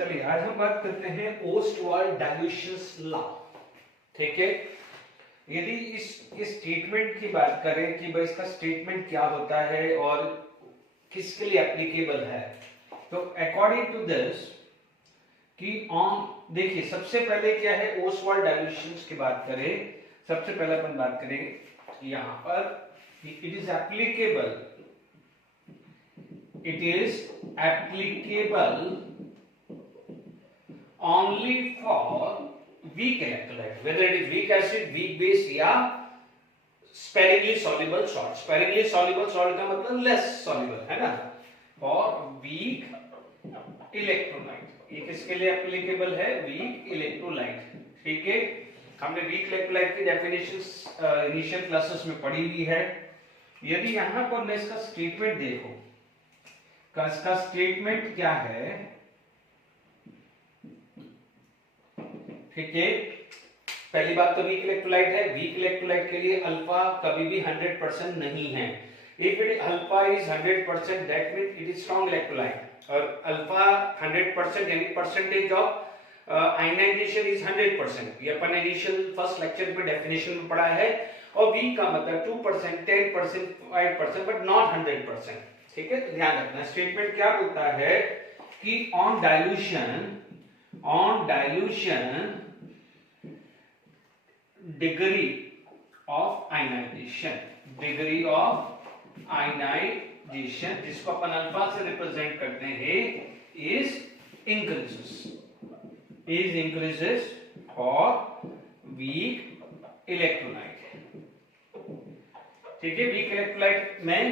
चलिए आज हम बात करते हैं ओस्टवाल्ड डाइल्यूशंस लॉ। ठीक है, यदि इस स्टेटमेंट की बात करें कि भाई इसका स्टेटमेंट क्या होता है और किसके लिए एप्लीकेबल है, तो अकॉर्डिंग टू दिस कि ऑन देखिए सबसे पहले क्या है, ओस्टवाल्ड डाइल्यूशंस की बात करें, सबसे पहले अपन बात करेंगे यहां पर it is applicable only for weak electrolyte, whether it is weak acid, weak base या sparingly soluble salt। sparingly soluble salt का मतलब less soluble है ना, for weak electrolyte। ये किसके लिए एप्लीकेबल है? weak electrolyte। ठीक है, हमने weak electrolyte की डेफिनेशंस इनिशियल क्लासेस में पढ़ी हुई है। यदि यहां पर मैं इसका स्टेटमेंट देखो, इसका स्टेटमेंट क्या है? ठीक है, पहली बात तो वीक इलेक्ट्रोलाइट है। वीक इलेक्ट्रोलाइट के लिए अल्फा कभी भी 100% नहीं है। If it alpha is 100% that means it is strong electrolyte, और अल्फा 100% यानी परसेंटेज ऑफ आयनाइजेशन इज 100%। ये अपन इनिशियल फर्स्ट लेक्चर में डेफिनेशन में पढ़ा है। और वीक का मतलब 2%, 10%, 5% बट नॉट 100%। ठीक है, तो ध्यान रखना। स्टेटमेंट क्या बोलता है कि on dilution degree of ionization जिसको अपन अल्फा से रिप्रेजेंट करते हैं is increases for weak electrolyte। ठीक है, वीक इलेक्ट्रोलाइट में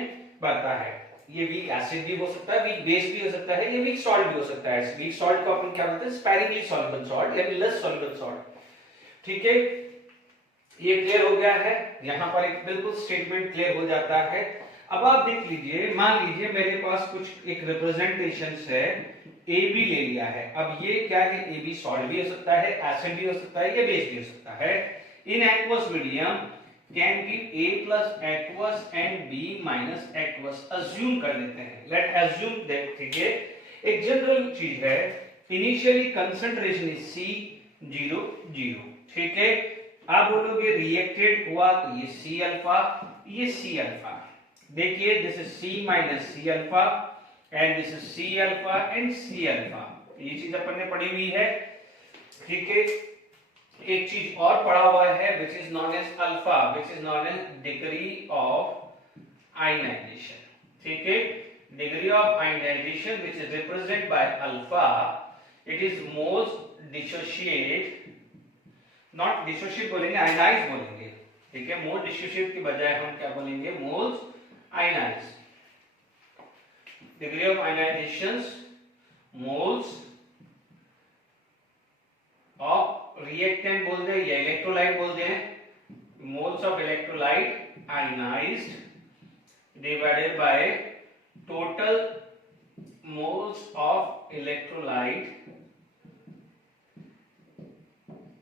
बढ़ता है। ये वीक एसिड भी हो सकता है, वीक बेस भी हो सकता है, ये वीक सॉल्ट भी हो सकता है। वीक सॉल्ट को अपन क्या बोलते हैं? स्पैरिंगली सॉल्युबल सॉल्ट यानी लेस सॉल्युबल सॉल्ट। ठीक है, ये क्लियर हो गया है। यहां पर एक बिल्कुल स्टेटमेंट क्लियर हो जाता है। अब आप देख लीजिए, मान लीजिए मेरे पास कुछ एक रिप्रेजेंटेशन है, ए बी ले लिया है। अब ये क्या है? ए बी सॉल्ट भी हो सकता है, एसिड भी हो सकता है, या बेस भी हो सकता है। In aqueous medium can give A plus aqueous and B minus aqueous। assume कर लेते हैं, let assume that। ठीक है, एक जनरल चीज है, इनिशियली कंसंट्रेशन इज C0 0। ठीक है, आप बोलोगे रिएक्टेड हुआ तो ये C अल्फा, ये C अल्फा। देखिए this is C minus C alpha and this is C alpha and C alpha. ये चीज अपन ने पढ़ी हुई है। ठीक है, एक चीज और पढ़ा हुआ है which is known as alpha, which is known as degree of ionization। ठीक है, degree of ionization which is represented by alpha, it is moles dissociate, not dissociate बोलेंगे, ionize बोलेंगे। ठीक है, मोल dissociate की बजाय हम क्या बोलेंगे? moles ionize। degree of ionizations moles of reactant बोलते हैं या इलेक्ट्रोलाइट बोलते हैं। Moles of electrolyte ionised divided by total moles of electrolyte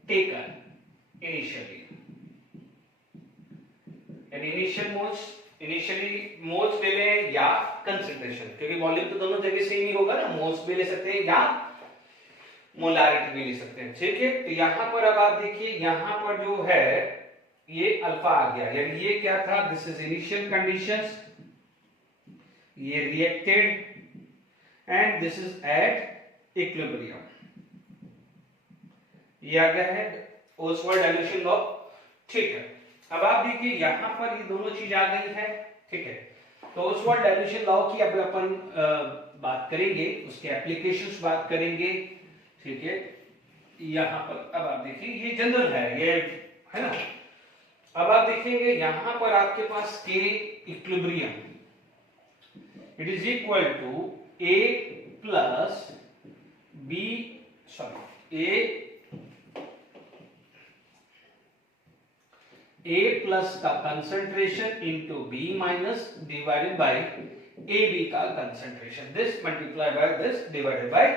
taken initially. Initially moles ले लें या कंसंट्रेशन, क्योंकि वॉल्यूम तो दोनों जगह सेम ही होगा ना। मोल्स भी ले सकते हैं या मोलारिटी भी ले सकते हैं। ठीक है, तो यहां पर अब आप देखिए, यहां पर जो है ये अल्फा आ गया, यानी ये क्या था? दिस इज इनिशियल कंडीशंस, ये reacted and this is at equilibrium. ये आ गया है ओस्वाल्ड डाइल्यूशन लॉ। ठीक है, अब आप देखिए यहां पर ये दोनों चीज आ गई है। ठीक है, तो ओस्वाल्ड डाइल्यूशन लॉ की अब अपन बात करेंगे, उसके एप्लीकेशंस बात करेंगे। ठीक है, यहां पर अब आप देखिए ये जनरल है, ये है ना। अब आप देखेंगे यहां पर आपके पास के equilibrium it is equal to A plus B, sorry A plus का concentration into B minus divided by A B का concentration, this multiply by this divided by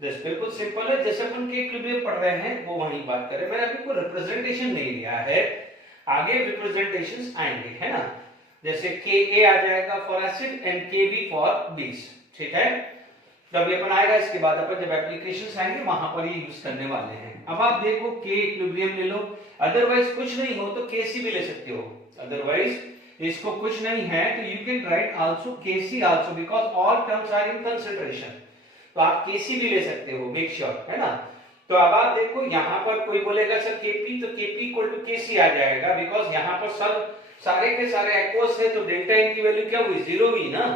this. बिल्कुल सिंपल है, जैसे अपन के इक्विलिब्रियम पढ़ रहे हैं वो वही बात करें। मैंने अभी कोई रिप्रेजेंटेशन नहीं लिया है, आगे रिप्रेजेंटेशंस आएंगे, है ना। जैसे Ka आ जाएगा for acid and Kb for base. ठीक है, जब ये अपन आएगा इसके बाद अपन जब एप्लीकेशंस आएंगे वहां पर ये यूज करने वाले हैं। अब आप देखो के इक्विलिब्रियम ले लो, अदरवाइज कुछ नहीं हो तो केसी भी ले सकते हो, अदरवाइज इसको कुछ नहीं है तो you can write also KC also because all terms are in concentration, तो आप केसी भी ले सकते हो, मेक श्योर, है ना। तो अब आप देखो यहाँ पर कोई बोलेगा सर केपी, तो केपी इक्वल टू केसी आ जाएगा बिकॉज यहाँ पर सर सारे के सारे एक्वस है तो डेल्टा एन की वैल्यू क्या हुई, जीरो हुई ना,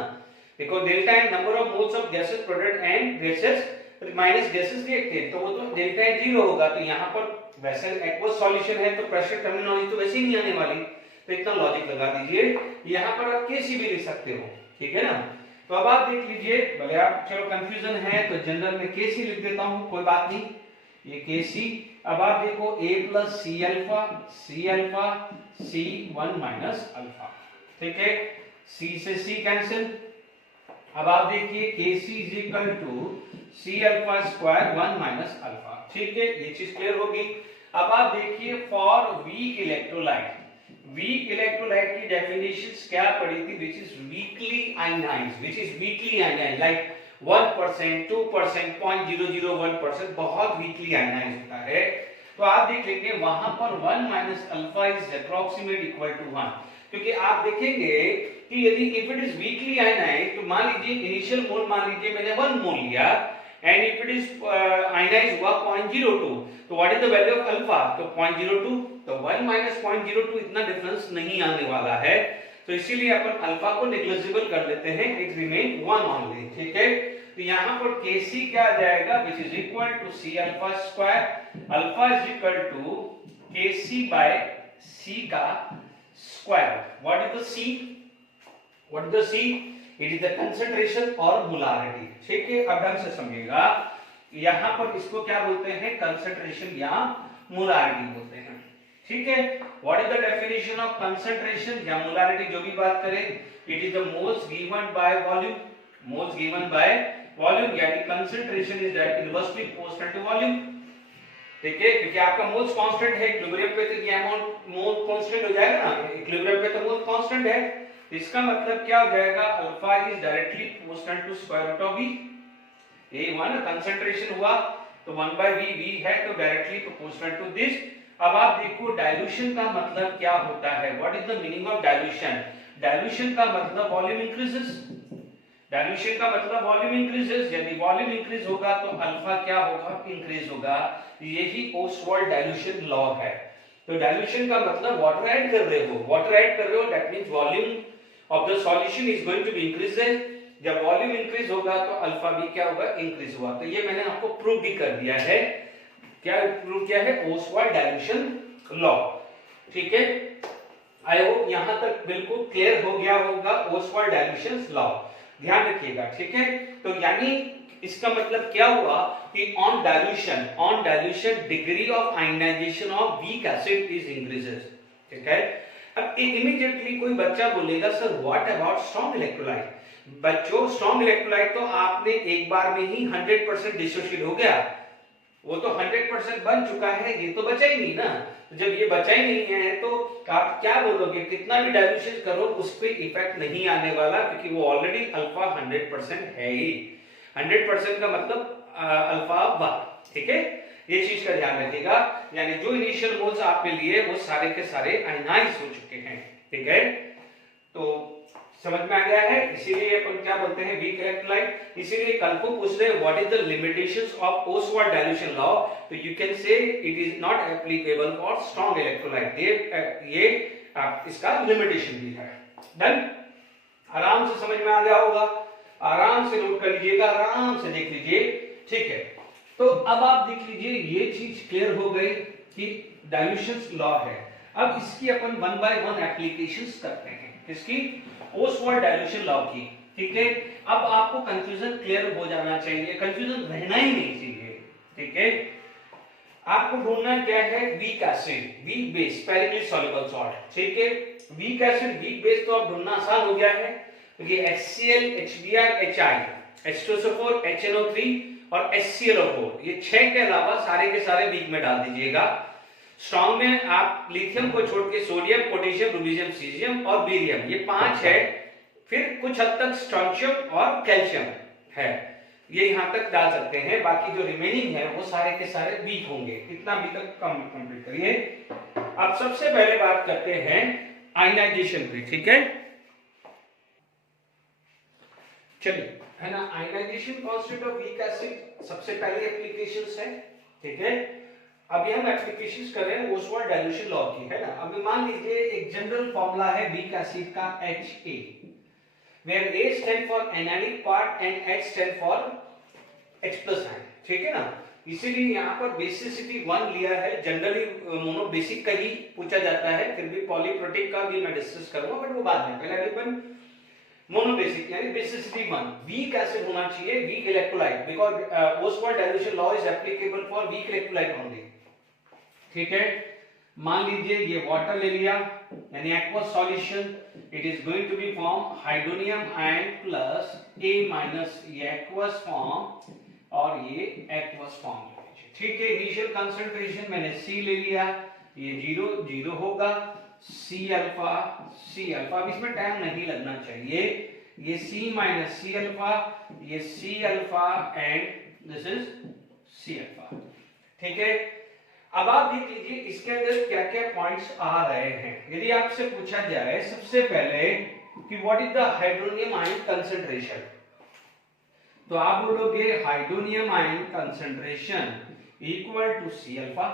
because delta n number of moles of gases product and gases minus gases reactant, तो वो तो डेल्टा एन जीरो होगा, तो यहाँ पर वैसे एक्वस सॉल्यूशन है तो प्रेशर टर्मिनोलॉजी तो वैसे ही नहीं आने वाली, तो इतना लॉजिक लगा दीजिए। यहाँ पर आप केसी भी लिख सकते हो, ठीक है ना। तो अब आप देख लीजिए, भले आप चलो कंफ्यूजन है तो जनरल में केसी लिख देता हूं, कोई बात नहीं, ये केसी। अब आप देखो a plus C alpha C 1 minus alpha, ठीक है, c से c कैंसिल। अब आप देखिए kc is equal to C alpha square 1 minus alpha, ठीक है, ये चीज क्लियर होगी। अब आप देखिए for weak electrolyte, weak electrolyte की डेफिनेशंस क्या पढ़ी थी, which is weakly ionised, which is weakly ionised like 1%, 2%, 0.001% बहुत वीकली आयनाइज्ड होता है। तो आप देख लेंगे वहां पर 1 minus alpha is approximate equal to 1, क्योंकि आप देखेंगे कि यदि if it is weakly ionised तो मान लीजिए इनिशियल मोल मान लीजिए मैंने 1 मोल लिया and if it is ionised हुआ 0.02, तो what is the value of alpha, तो 0.02, तो 1 माइनस 0.02 इतना डिफरेंस नहीं आने वाला है, तो इसीलिए अपन अल्फा को नेग्लिजिबल कर देते हैं, इट रिमेन 1 ओनली, ठीक है। तो यहाँ पर Kc क्या आ जाएगा, which is equal to C alpha square, alpha is equal to Kc by c का square. What is the c, what is the c, it is the concentration और मोलारिटी, ठीक है। अब ढंग से समझिएगा, यहाँ पर इसको क्या बोलते हैं, कंसंट्रेशन या मोलारिटी बोलते हैं, ठीक है। What is the definition of concentration या मोलारिटी, जो भी बात करें, it is the moles given by volume, moles given by volume, यानी concentration is directly inversely proportional to volume, ठीक है, क्योंकि आपका मोल्स कांस्टेंट है, इक्विलिब्रियम पे तो ये अमाउंट मोल कांस्टेंट हो जाएगा ना, इक्विलिब्रियम पे तो मोल कांस्टेंट है, इसका मतलब क्या हो जाएगा, alpha is directly proportional to square root of v, ये हुआ ना, कंसंट्रेशन हुआ तो 1/v, v है तो डायरेक्टली प्रोपोर्शनल टू दिस। अब आप देखो डाइल्यूशन का मतलब क्या होता है, what is the meaning of dilution, dilution का मतलब वॉल्यूम इंक्रीजेस, डाइल्यूशन का मतलब वॉल्यूम इंक्रीजेस, यदि वॉल्यूम इंक्रीज होगा तो अल्फा क्या होगा, इंक्रीज होगा, यही ओस्वाल्ड डाइल्यूशन लॉ है। तो डाइल्यूशन का मतलब वाटर ऐड कर रहे हो, वाटर ऐड कर रहे हो, that means volume of the solution is going to be increases, जब वॉल्यूम इंक्रीज होगा तो अल्फा भी क्या होगा, इंक्रीज हुआ। तो ये मैंने आपको प्रूव भी कर दिया है, क्या प्रूव किया है, ओस्वाल्ड डाइल्यूशन लॉ, ठीक है। आई होप यहां तक बिल्कुल क्लियर हो गया होगा ओस्वाल्ड डाइल्यूशन लॉ, ध्यान रखिएगा, ठीक है। तो यानी इसका मतलब क्या हुआ कि on dilution degree of ionisation of weak acid is increases, ठीक है। अब इमीडिएटली कोई बच्चा बोलेगा sir what about strong electrolyte, बच्चों स्ट्रॉन्ग इलेक्ट्रोलाइट तो आपने एक बार में ही 100% डिसोशिएट हो गया, वो तो 100% बन चुका है, ये तो बचा ही नहीं ना। जब ये बचा ही नहीं है तो आप क्या बोलोगे, कितना भी डाइल्यूशन करो उस पे इफेक्ट नहीं आने वाला, क्योंकि वो ऑलरेडी अल्फा 100% है ही, 100% का मतलब अल्फा 1, ठीक है, ये चीज का ध्यान रखिएगा। यानी जो इनिशियल मोल्स आपने लिए वो सारे के सारे आयनाइज हो चुके हैं, ठीक है। तो समझ में आ गया है, इसीलिए अपन क्या बोलते हैं, वीक इलेक्ट्रोलाइट। इसीलिए कल को पूछ रहे what is the limitations of Ostwald dilution law, तो you can say it is not applicable for strong electrolyte, ये इसका लिमिटेशन भी है। डन, आराम से समझ में आ गया होगा, आराम से नोट कर लीजिएगा, आराम से देख लीजिए, ठीक है। तो अब आप देख लीजिए ये चीज क्लियर हो गई कि डाइल्यूशन लॉ है। अब इसकी अपन 1 बाय 1 एप्लीकेशंस करते हैं, किसकी, ओस्वाल्ड डाइल्यूशन लॉ की, ठीक है। अब आपको कंफ्यूजन क्लियर हो जाना चाहिए, कंफ्यूजन रहना ही नहीं चाहिए, ठीक है। आपको ढूंढना क्या है, weak acid, weak base, spherically soluble salt, ठीक है। वीक एसिड, वीक बेस तो अब ढूंढना आसान हो गया है, क्योंकि HCl, HBr, HI, H2SO4, HNO3 और HClO4, ये 6 के अलावा सारे के सारे वीक में डाल दीजिएगा। स्ट्रॉन्ग में आप लिथियम को छोड़ के सोडियम, पोटेशियम, रूबिडियम, सीजियम और बेरियम, ये 5 है। फिर कुछ हद तक स्ट्रोंशियम और कैल्शियम है, ये यहाँ तक डाल सकते हैं, बाकी जो रिमेनिंग है वो सारे के सारे वीक होंगे। इतना अभी तक कंप्लीट करिए। अब सबसे पहले बात करते हैं आयनाइजेशन की, ठीक है। चलिए, है ना, ionisation constant of weak acid सबसे पहले एप्लीकेशंस है, ठीक है। अभी हम एप्लीकेशंस कर रहे हैं ओसवाल्ड डाइल्यूशन लॉ की, है ना। अभी मान लीजिए एक जनरल फॉर्मूला है वीक एसिड का HA, where A stand for anionic part and H stand for H plus ion, ठीक है ना। इसीलिए यहाँ पर बेसिसिटी 1 लिया है। जनरली मोनो बेसिक का ही पूछा जाता है, फिर भी पॉलीप्रोटिक का भी मैं डिस्कस करूंगा, बट वो बाद में। पहले अभी मोनो बेसिक यानी बेसिसिटी 1, वीक एसिड होना चाहिए, weak electrolyte, because Ostwald dilution law is applicable for weak electrolyte only, ठीक है। मान लीजिए ये वाटर ले लिया यानी aqueous solution, it is going to be form hydronium ion plus A minus, ये एक्वस फॉर्म और ये एक्वस फॉर्म, ठीक है। इनिशियल कंसंट्रेशन मैंने C ले लिया, ये 0 0 होगा, C अल्फा इसमें टाइम नहीं लगना चाहिए, ये C माइनस C अल्फा, ये C alpha and this is C alpha, ठीक है। अब आप देख लीजिए इसके अंदर क्या क्या पॉइंट्स आ रहे हैं। यदि आपसे पूछा जाए सबसे पहले कि what is the hydronium ion concentration, तो आप बोलोगे hydronium ion concentration equal to C alpha.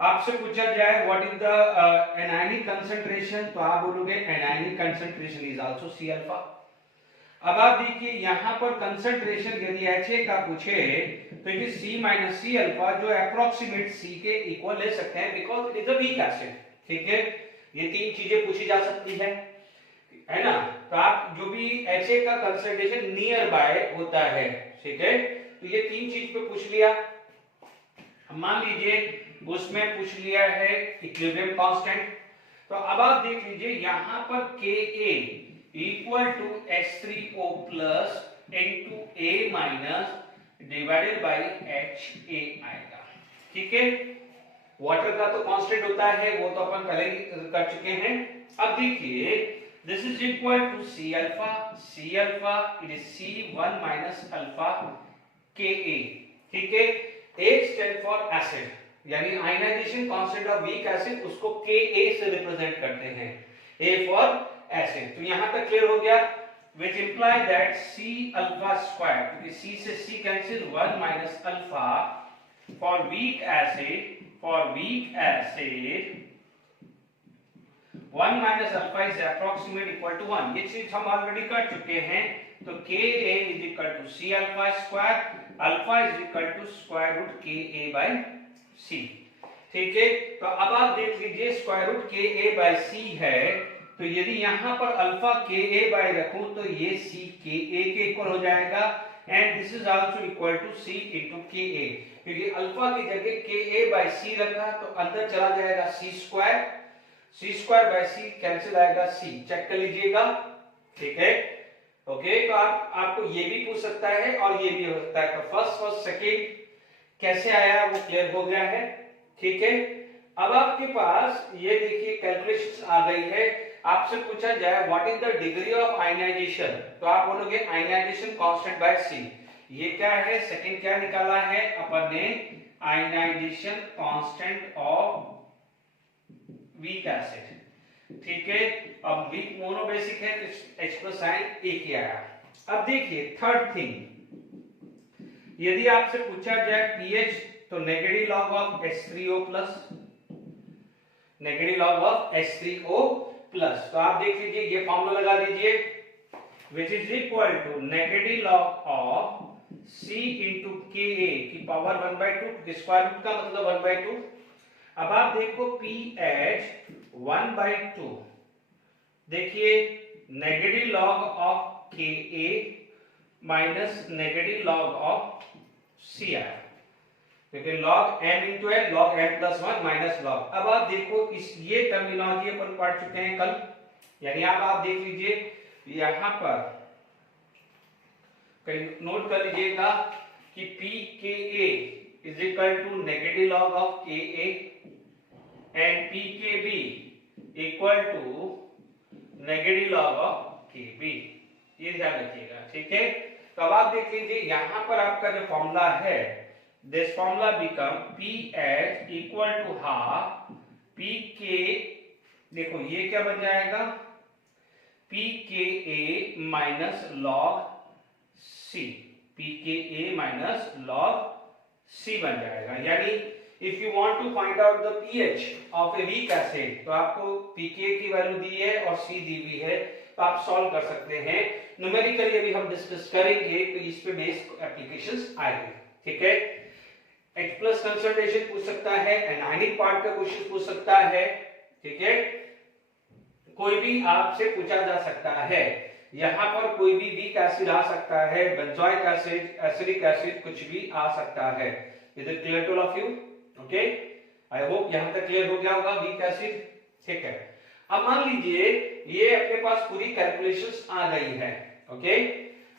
आपसे पूछा जाए what is the anionic concentration, तो आप बोलोगे anionic concentration is also C alpha. अब आप देखिए यहाँ पर कंसंट्रेशन यदि HA का पूछे तो it is C minus C alpha, जो अप्रोक्सीमेट C के इक्वल ले सकते हैं because it is a weak acid, ठीक है। ये तीन चीजें पूछी जा सकती है ना। तो आप जो भी HA का कंसंट्रेशन नियर बाय होता है, ठीक है, तो ये तीन चीज पे पूछ लिया। मान लीजिए उसमें पूछ लिया है इक्विलिब्रियम कांस्टेंट, तो अब आप देख लीजिए यहाँ पर Ka equal to H3O plus into A minus divided by HA आएगा, ठीक है। वाटर का तो कांस्टेंट होता है, वो तो अपन पहले ही कर चुके हैं। अब देखिए this is equal to C alpha it is C1 minus alpha Ka, ठीक है। H स्टैंड फॉर एसिड यानी ionisation constant of weak acid, उसको Ka से रिप्रेजेंट करते हैं, A फॉर एसिड। तो यहां तक क्लियर हो गया, which imply that C alpha square, क्योंकि C से C cancel, 1 minus alpha for weak acid 1 minus alpha is approximate equal to 1। ये चीज हम ऑलरेडी कर चुके हैं। तो Ka is equal to C alpha square, alpha is equal to square root Ka by C, ठीक है। तो अब आप देख लीजिए square root Ka by C है, तो यदि यहाँ पर अल्फा Ka बाय रखूं तो ये C Ka के इक्वल हो जाएगा and this is also equal to C into Ka, क्योंकि अल्फा की जगह Ka बाय C रखा तो अंदर चला जाएगा C square by C cancel आएगा C, चेक कर लीजिएगा, ठीक है। ओके, तो आपको ये भी पूछ सकता है और ये भी हो सकता है। तो फर्स्ट सेकंड कैसे आया वो क्लियर हो गया है, ठीक है। अब आपके पास ये देखिए कैलकुलेशंस आ गई है। आपसे पूछा जाए what is the degree of ionisation, तो आप बोलोगे आयनाइजेशन कांस्टेंट बाय C। ये क्या है, सेकंड क्या निकाला है अपन ने, ionisation constant of weak acid, ठीक है। अब वीक मोनो बेसिक है तो H प्लस आयन एक ही आया। अब देखिए थर्ड थिंग, यदि आपसे पूछा जाए pH, तो negative log of H3O plus, negative log of H3O plus, तो आप देख लीजिए ये फॉर्मूला लगा दीजिए, which is equal to negative log of C into Ka की पावर 1/2, स्क्वायर रूट का मतलब 1/2। अब आप देखो pH 1/2, देखिए negative log of Ka minus negative log of C आया, क्योंकि log m into n, log m plus 1 minus log। अब आप देखो इस ये टर्मिनोलॉजी अपन पढ़ चुके हैं कल, यानी आप देख लीजिए यहाँ पर कहीं नोट कर लीजिएगा कि pKa is equal to negative log of Ka and pKb equal to negative log of Kb, ये ध्यान रखिएगा, ठीक है। तो तो अब आप देख लीजिए यहां पर आपका जो फॉर्मूला है, this formula become P H equal to half P K, देखो ये क्या बन जाएगा, P K A minus log C, P K A minus log C बन जाएगा। यानी if you want to find out the PH of a weak acid, तो आपको पीके की वैल्यू दी है और सी दी हुई है, तो आप सॉल्व कर सकते हैं। न्यूमेरिकली अभी हम डिस्कस करेंगे, तो इस पे बेस्ड एप्लीकेशंस आएंगे, ठीक है। H प्लस कंसंट्रेशन पूछ सकता है, एनायनिक पार्ट का क्वेश्चन पूछ सकता है, ठीक है, कोई भी आपसे पूछा जा सकता है। यहां पर कोई भी वीक एसिड आ सकता है, बेंजोइक एसिड, एसिडिक एसिड, कुछ भी आ सकता है। Is it clear to all of you? Okay, I hope यहां तक क्लियर हो गया होगा वीक एसिड, ठीक है। अब मान लीजिए ये अपने पास पूरी कैलकुलेशंस आ गई है, ओके।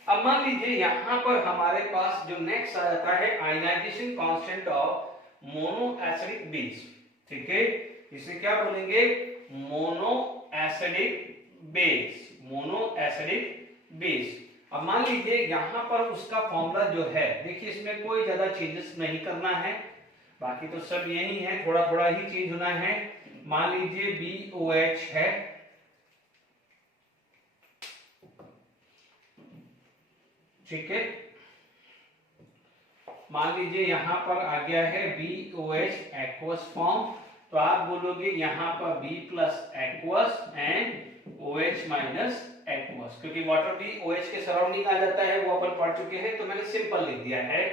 अब मान लीजिए यहां पर हमारे पास जो नेक्स्ट आ जाता है ionisation constant of mono acidic base, ठीक है, इसे क्या बोलेंगे, mono acidic base, mono acidic base. अब मान लीजिए यहां पर उसका फॉर्मूला जो है, देखिए इसमें कोई ज्यादा चेंजेस नहीं करना है, बाकी तो सब यही है, थोड़ा थोड़ा ही चेंज होना है। मान लीजिए BOH है, ठीक है, मान लीजिए यहां पर आ गया है BOH एक्वस फॉर्म, तो आप बोलोगे यहां पर B plus aqueous and OH minus aqueous, क्योंकि वाटर भी OH के सराउंडिंग आ जाता है, वो अपन पढ़ चुके हैं, तो मैंने सिंपल लिख दिया है,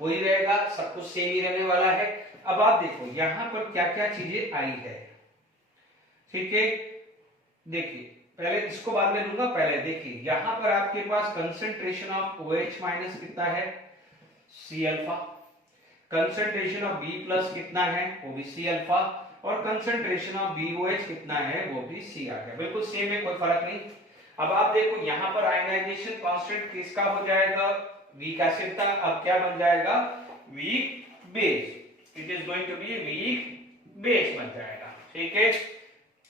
वही रहेगा, सब कुछ सेम ही रहने वाला है। अब आप देखो यहां पर क्या क्या चीजें आई है, ठीक है, देखिए पहले इसको बाद में लूंगा, पहले देखिए यहां पर आपके पास कंसंट्रेशन ऑफ OH माइनस कितना है, C alpha, concentration of B plus कितना है, वो भी C अल्फा, और कंसंट्रेशन ऑफ BOH कितना है, वो भी C आ गया, बिल्कुल सेम है, कोई फर्क नहीं। अब आप देखो यहां पर आयनाइजेशन कांस्टेंट किसका हो जाएगा, वीक एसिड का, अब क्या बन जाएगा, weak base, it is going to be weak base बन जाएगा, ठीक है।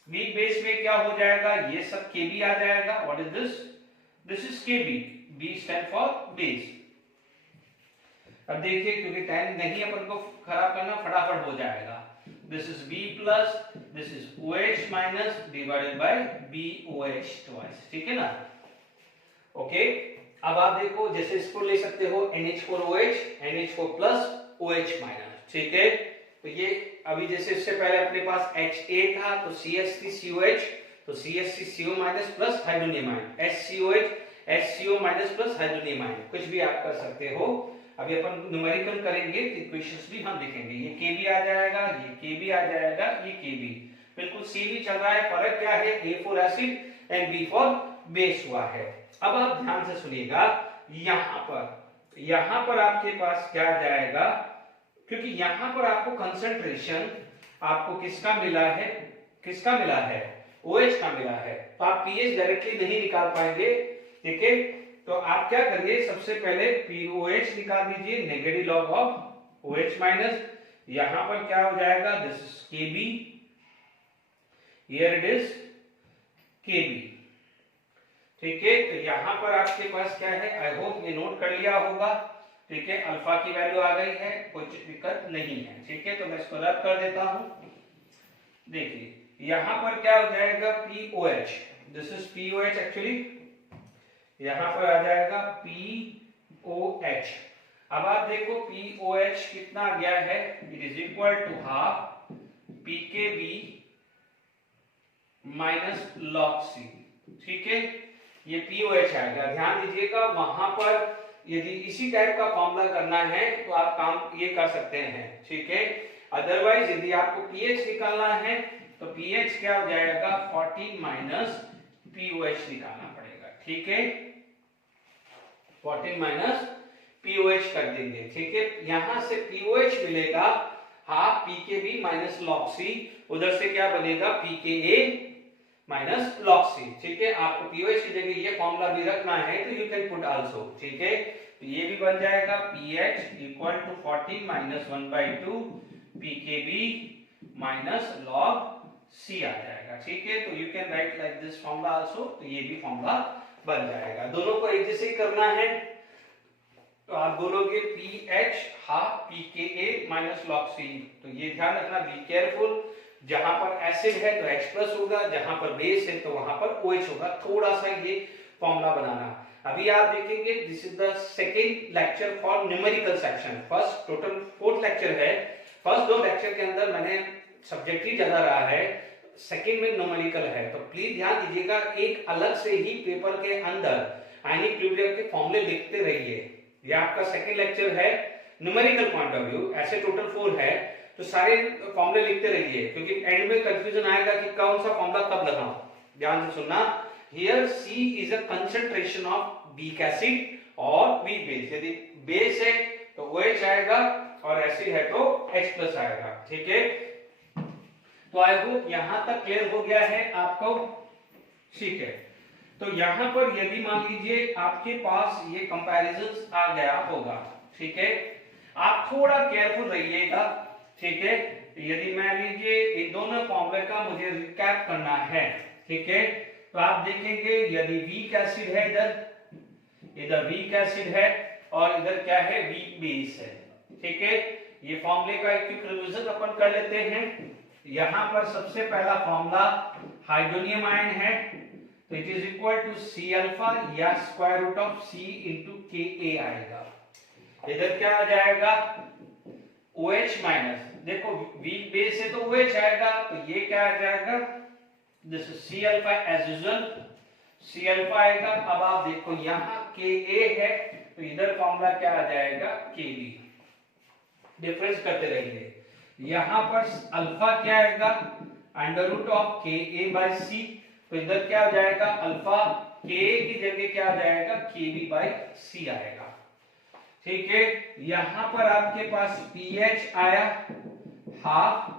वीक बेस में क्या हो जाएगा, ये सब Kb आ जाएगा, what is this, this is Kb, B stand for base. अब देखिए क्योंकि टाइम नहीं अपन को खराब करना, फटाफट हो जाएगा, this is B plus, this is OH minus divided bye BOH twice, ठीक है ना, ओके। अब आप देखो जैसे इसको ले सकते हो NH4OH, NH4 plus OH minus, ठीक है, तो ये अभी जैसे इससे पहले अपने पास Ha था, तो CH3COH, तो CH3CO minus plus hydronium ion, HCOH, HCO minus plus hydronium ion, कुछ भी आप कर सकते हो। अभी अपन न्यूमेरिकल करेंगे तो इक्वेशंस भी हम लिखेंगे, ये Kb आ जाएगा, ये Kb आ जाएगा, ये Kb, बिल्कुल CV चल रहा है, फर्क क्या है, A for acid and B for base हुआ है। अब आप ध्यान से सुनिएगा, यहां पर आपके पास क्या जाएगा, क्योंकि यहां पर आपको कंसंट्रेशन आपको किसका मिला है, किसका मिला है, OH का मिला है, तो आप pH डायरेक्टली नहीं निकाल पाएंगे, ठीक है। तो आप क्या करिए, सबसे पहले POH निकाल दीजिए, negative log of OH minus, यहां पर क्या हो जाएगा, this is Kb, here it is Kb, ठीक है। तो यहां पर आपके पास क्या है, आई होप ये नोट कर लिया होगा, ठीक है, अल्फा की वैल्यू आ गई है, कोई दिक्कत नहीं है, ठीक है। तो मैं इसको रद्द कर देता हूं, देखिए यहां पर क्या हो जाएगा, POH, this is POH actually, यहां पर आ जाएगा POH। अब आप देखो POH कितना आ गया है, it is equal to half PKB minus log C, ठीक है, ये POH आएगा। ध्यान दीजिएगा वहां पर यदि इसी टाइप का फॉर्मूला करना है तो आप काम ये कर सकते हैं, ठीक है। अदरवाइज यदि आपको pH निकालना है तो pH क्या हो जाएगा, 14 माइनस POH निकालना पड़ेगा, ठीक है, 14 माइनस POH कर देंगे, ठीक है। यहां से POH मिलेगा half PKB minus log C, उधर से क्या बनेगा, PKA माइनस log C, ठीक है। आपको POH की जगह ये फॉर्मूला भी रखना है तो यू कैन पुट आल्सो, ठीक है। तो ये भी बन जाएगा pH equal to 14 minus 1/2 PKB minus log C आ जाएगा, ठीक है। तो you can write like this formula also, तो ये भी फॉर्मूला बन जाएगा। दोनों को एक जैसे ही करना है, तो आप बोलोगे PH half pKa minus log C। तो ये ध्यान रखना, बी केयरफुल, जहां पर एसिड है तो H प्लस होगा, जहां पर बेस है तो वहां पर OH होगा। थोड़ा सा ये फॉर्मूला बनाना। अभी आप देखेंगे this is the second lecture for numerical section. First total 4th lecture है। फर्स्ट 2 लेक्चर के अंदर मैंने सब्जेक्ट ही ज्यादा रहा है, सेकेंड में न्यूमेरिकल है। तो प्लीज ध्यान दीजिएगा, एक अलग से ही पेपर के अंदर आयनिक इक्विलिब्रियम के फॉर्मूले लिखते रहिए। ये आपका सेकेंड लेक्चर है न्यूमेरिकल पॉइंट ऑफ व्यू, ऐसे टोटल 4 है तो सारे फॉर्मूले लिखते रहिए, क्योंकि एंड में कंफ्यूजन आएगा कि कौन सा फॉर्मूला कब लगाऊं। ध्यान से सुनना, here C is a concentration of weak acid और वीक बेस। यदि बेस है तो OH आएगा और एसिड है तो H प्लस आएगा। ठीक है, तो आई होप यहां तक क्लियर हो गया है आपको। ठीक है, तो यहां पर यदि मान लीजिए आपके पास ये कंपैरिजंस आ गया होगा, ठीक है, आप थोड़ा केयरफुल रहिएगा। ठीक है, यदि मान लीजिए इन दोनों फॉर्मूले का मुझे रिकैप करना है, ठीक है, तो आप देखेंगे यदि वीक एसिड है, इधर वीक एसिड है और इधर क्या है, वीक बेस है। ठीक है, ये फॉर्मूले का एक क्विक रिवीजन अपन कर लेते हैं। यहां पर सबसे पहला फॉर्मूला हाइड्रोनियम आयन है, तो it is equal to C alpha या square root of C into Ka आएगा। इधर क्या आ जाएगा, OH माइनस, देखो वीक बेस है तो OH आएगा, तो ये क्या आ जाएगा, this is C alpha as usual, C alpha आएगा। अब आप देखो यहाँ Ka है तो इधर फॉर्मूला क्या आ जाएगा, Kb। डिफरेंस करते रहेंगे। यहां पर अल्फा क्या आएगा, under root of Ka by C, तो इधर क्या आ जाएगा, अल्फा Ka की जगह क्या आ जाएगा, Kb बाय C आएगा। ठीक है, यहां पर आपके पास pH आया हाफ।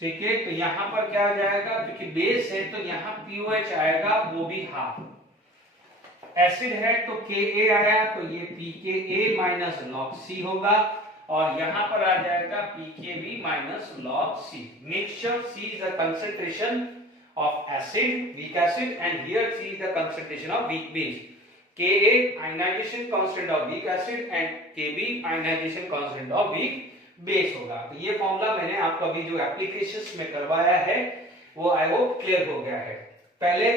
ठीक है, तो यहां पर क्या आ जाएगा, क्योंकि बेस है तो यहां POH आएगा, वो भी हाफ। एसिड है तो Ka आया, तो ये pKa माइनस log C होगा, और यहां पर आ जाएगा pKb minus log C। Mixture C is the concentration of acid, weak acid, and here C is the concentration of weak base. Ka ionization constant of weak acid and Kb ionization constant of weak base होगा। तो ये formula मैंने आपको अभी जो applications में करवाया है वो आई होप क्लियर हो गया है। पहले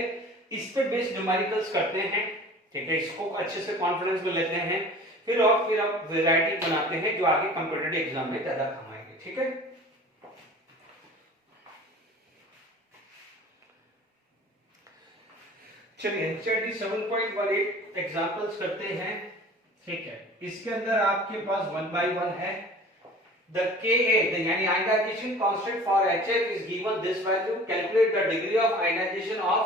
इस पे बेस्ड न्यूमेरिकल्स करते हैं, ठीक है, इसको अच्छे से कॉन्फिडेंस में लेते हैं, फिर आप वैरायटी बनाते हैं जो आगे कॉम्पिटिटिव एग्जाम में ज्यादा काम आएंगे। ठीक है, चलिए एनसीईआरटी 7.18 एग्जांपल्स करते हैं। ठीक है, इसके अंदर आपके पास 1 by 1 है। The Ka, the यानी ionization constant for HF is given this value. Calculate the degree of ionization of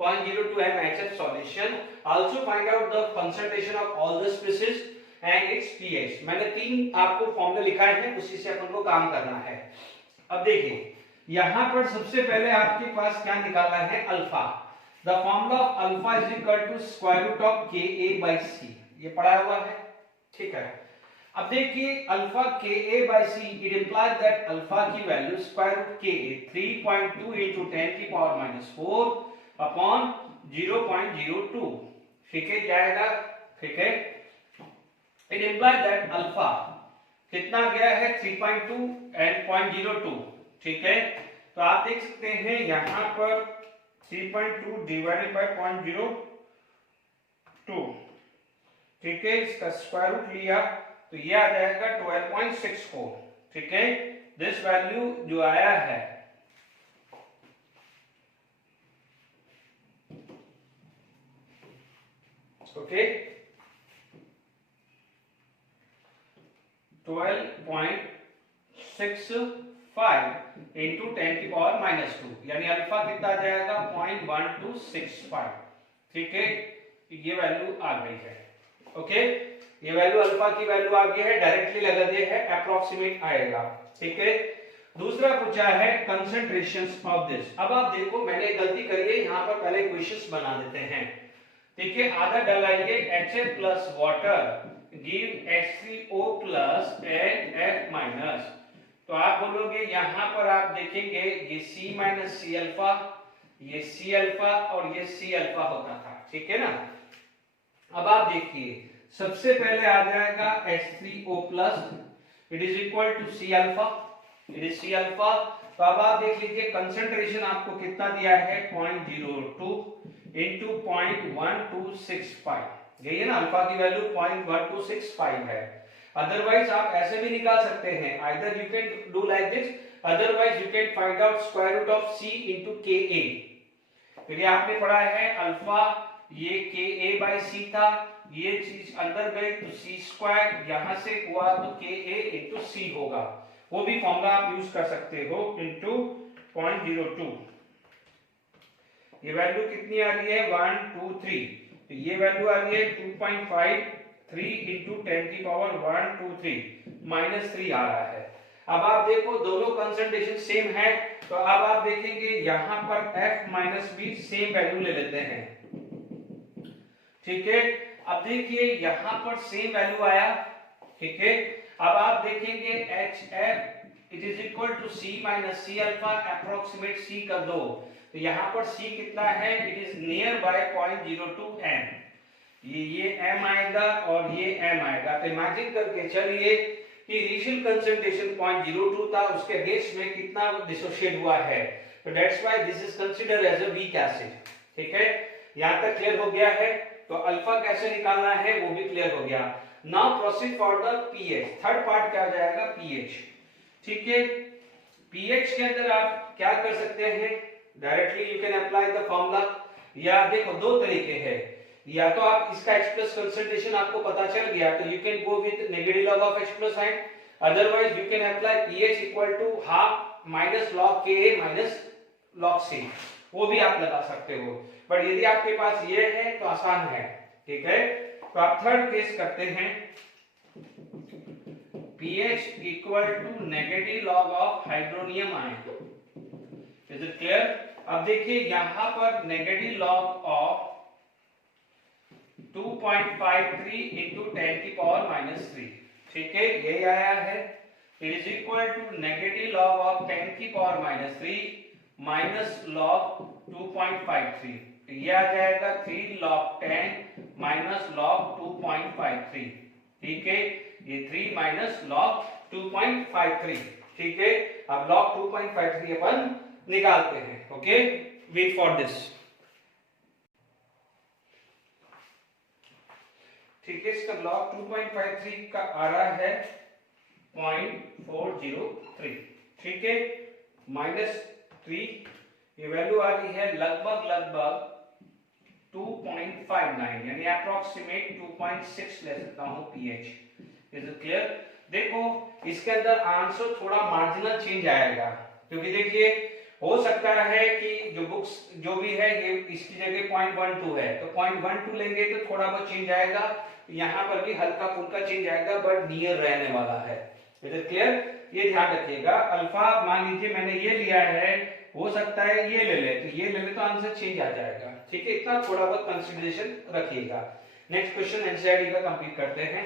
0.02 m HF solution. Also find out the concentration of all the species and its pH. मैंने 3 आपको फॉर्मूले लिखाए हैं, उसी से अपन को काम करना है। अब देखिए, यहाँ पर सबसे पहले आपके पास क्या निकालना है, alpha. The formula of alpha is equal to square root of Ka by C, ये पढ़ा हुआ है। ठीक है, अब देखिए alpha Ka by C, it implies that अल्फा की value square root Ka 3.2 into 10 की पावर माइनस 4 अपॉन 0.02, ठीक है, जाएगा। ठीक है, it implies that अल्फा कितना गया है, 3.2 and 0.02। ठीक है, तो आप देख सकते हैं यहाँ पर 3.2 डिवाइडेड बाय 0.02, ठीक है, इसका स्क्वायर रूट लिया तो ये आ जाएगा 12.64। ठीक है, दिस वैल्यू जो आया है ओके 12.65 इंटू 10 की पावर माइनस 2, यानी अल्फा कितना आ जाएगा, 0.1265। ठीक है, ये वैल्यू आ गई है। ओके, ये वैल्यू अल्फा की वैल्यू आ गई है, डायरेक्टली लगा दिया है, अप्रोक्सीमेट आएगा। ठीक है, दूसरा पूछा है कंसंट्रेशंस ऑफ दिस। अब आप देखो मैंने गलती करी है, यहाँ पर पहले इक्वेशंस बना देते हैं। ठीक है, आधा डलाइए HF plus water give HCO plus NF minus, तो आप बोलोगे यहां पर आप देखेंगे ये C माइनस सी अल्फा, ये C अल्फा और ये C अल्फा होता था। ठीक है ना, अब आप देखिए सबसे पहले आ जाएगा H3O plus, it is equal to C alpha, it is C alpha. तो अब आप देख लीजिए कंसंट्रेशन आपको कितना दिया है 0.02 इंटू 0.1265, यही है ना, अल्फा की वैल्यू 0.1265 है। अदरवाइज आप ऐसे भी निकाल सकते हैं, either you can do like this, otherwise you can find out square root of C into K A. तो ये आपने पढ़ा है अल्फा, ये के ए बाई सी था, ये चीज अंदर गई तो सी स्क्वायर, यहां से हुआ तो के ए इंटू सी होगा, वो भी फॉर्मूला आप यूज कर सकते हो, इंटू 0.02। ये वैल्यू कितनी आ रही है 123, तो ये वैल्यू आ रही है 2.53 इंटू 10 की पावर 123 माइनस 3 आ रहा है। अब आप देखो दोनों कंसंट्रेशन सेम है, तो अब आप देखेंगे यहां पर F minus B same value ले लेते हैं, ठीक है। अब देखिए यहां पर सेम वैल्यू आया, ठीक है। अब आप देखेंगे HF it is equal to C minus C alpha, approximate C कर दो, तो यहां पर C कितना है, it is near by 0.02 m, ये m आएगा और ये m आएगा। तो इमेजिन करके चलिए कि इनिशियल कंसंट्रेशन 0.02 था, उसके अगेंस्ट में कितना डिसोशिएट हुआ है, तो that's why this is considered as a weak acid, ठीक है। यहां तक क्लियर हो गया है, तो अल्फा कैसे निकालना है वो भी क्लियर हो गया। Now proceed for the pH, third part क्या हो जाएगा पीएच, ठीक है। पीएच के अंदर आप क्या कर सकते हैं, directly you can apply the formula, या देखो दो तरीके हैं, या तो आप इसका H प्लस कंसंट्रेशन आपको पता चल गया तो you can go with negative log of H plus sign, otherwise you can apply pH equal to half minus log Ka minus log C, वो भी आप लगा सकते हो, बट यदि आपके पास ये है तो आसान है, ठीक है। तो आप थर्ड केस करते हैं, pH equal to negative log of hydronium ion, is it clear. अब देखिए यहां पर नेगेटिव लॉग ऑफ 2.53 इंटू 10 की पावर माइनस 3, ठीक है, यही आया है, it is equal to negative log of 10 की पावर माइनस 3 माइनस लॉग 2.53, तो ये आ जाएगा 3 log 10 माइनस log 2.53, ठीक है, ये 3 माइनस log 2.53, ठीक है। अब log 2.53 अपन निकालते हैं, ओके, वेट फॉर दिस, ठीक है। इसका log 2.53 का आ रहा है 0.403, ठीक है, माइनस 3, ये वैल्यू आ रही है लगभग 2.59, यानी अप्रोक्सीमेट 2.6 ले सकता हूं pH, इज इट क्लियर। देखो इसके अंदर आंसर थोड़ा मार्जिनल चेंज आएगा, क्योंकि देखिए हो सकता है कि जो बुक्स जो भी है ये इसकी जगह 0.12 है, तो 0.12 लेंगे तो थोड़ा बहुत चेंज आएगा, यहाँ पर भी हल्का फुल्का चेंज आएगा, बट नियर रहने वाला है, इज इट क्लियर। ये ध्यान रखिएगा, अल्फा मान लीजिए मैंने ये लिया है, हो सकता है ये ले ले, तो ये ले ले तो आंसर चेंज आ जाएगा, ठीक है, इतना थोड़ा बहुत कंसीडरेशन रखिएगा। नेक्स्ट क्वेश्चन एनसीईआरटी का कंप्लीट करते हैं।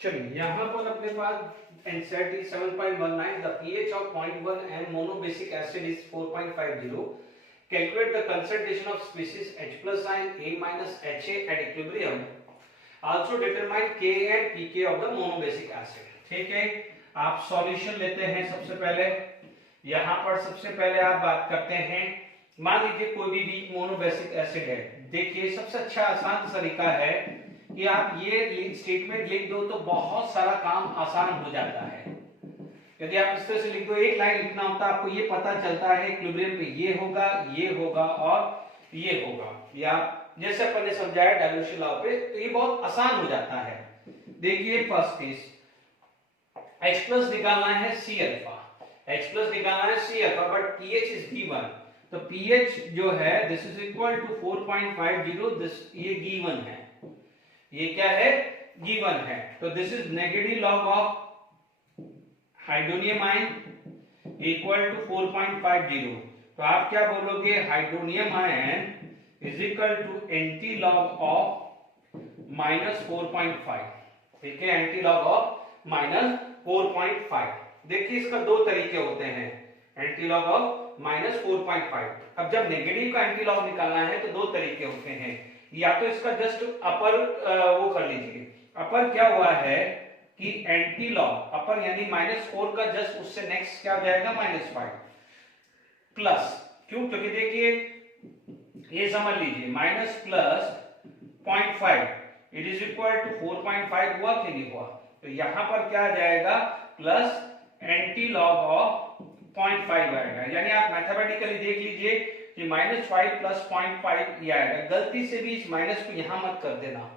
चलिए यहां पर अपने पास NCERT 7.19 the pH of 0.1 m monobasic acid is 4.50, calculate the concentration of species H plus ion A minus HA at equilibrium, also determine Ka and pK of the monobasic acid, ठीक है। आप solution लेते हैं, सबसे पहले यहां पर सबसे पहले आप बात करते हैं, मान लीजिए कोई भी वीक मोनोबेसिक एसिड है, देखिए सबसे अच्छा आसान तरीका है कि आप ये स्टेटमेंट लिख दो तो बहुत सारा काम आसान हो जाता है। यदि आप इस तरह से लिख दो, एक लाइन लिखना होता है, आपको ये पता चलता है इक्विलिब्रियम पे ये होगा और ये होगा, या जैसे अपन ने समझाया डाइल्यूशन लॉ पे, तो ये बहुत आसान हो जाता है। देखिए फर्स्ट केस H प्लस निकालना है C अल्फा, H प्लस निकालना है C alpha, but pH is given, तो pH जो है this is equal to 4.50, this ये गिवन है, ये क्या है गिवन है, तो this is negative log of hydronium ion equal to 4.50, तो आप क्या बोलोगे, hydronium ion is equal to anti log of -4.5, ठीक है, एंटी लॉग ऑफ -4.5। देखिए इसका दो तरीके होते हैं, एंटी लॉग ऑफ -4.5। अब जब नेगेटिव का एंटी लॉग निकालना है तो दो तरीके होते हैं, या तो इसका जस्ट अपर वो कर लीजिए। अपर क्या हुआ है कि एंटी लॉग अपर यानी -4 का जस्ट उससे नेक्स्ट क्या हो जाएगा -5 प्लस, क्यों? क्योंकि देखिए ये समझ लीजिए minus plus 0.5 it is equal to 4.5 हुआ कि नहीं हुआ? तो यहां पर क्या आ जाएगा प्लस एंटी लॉग ऑफ 0.5 आएगा। यानी आप मैथमेटिकली देख लीजिए कि -5 प्लस 0.5 ये आएगा। गलती से भी इस माइनस को यहां मत कर देना,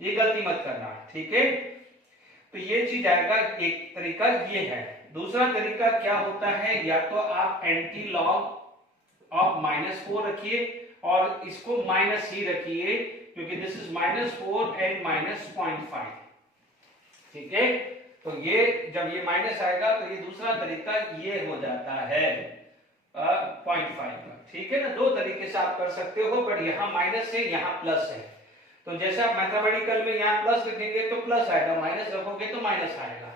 ये गलती मत करना, ठीक है? तो ये चीज आएगा, एक तरीका ये है। दूसरा तरीका क्या होता है, या तो आप एंटी लॉग ऑफ -4 रखिए और इसको माइनस ही रखिए, क्योंकि दिस इज -4 एंड -0.5, ठीक है? तो ये जब ये माइनस आएगा तो ये दूसरा तरीका ये हो जाता है 0.5 का, ठीक है ना? दो तरीके से आप कर सकते हो, बट यहाँ माइनस है यहाँ प्लस है। तो जैसे आप मैथमेटिकल में यहाँ प्लस रखेंगे तो प्लस आएगा, माइनस रखोगे तो माइनस आएगा।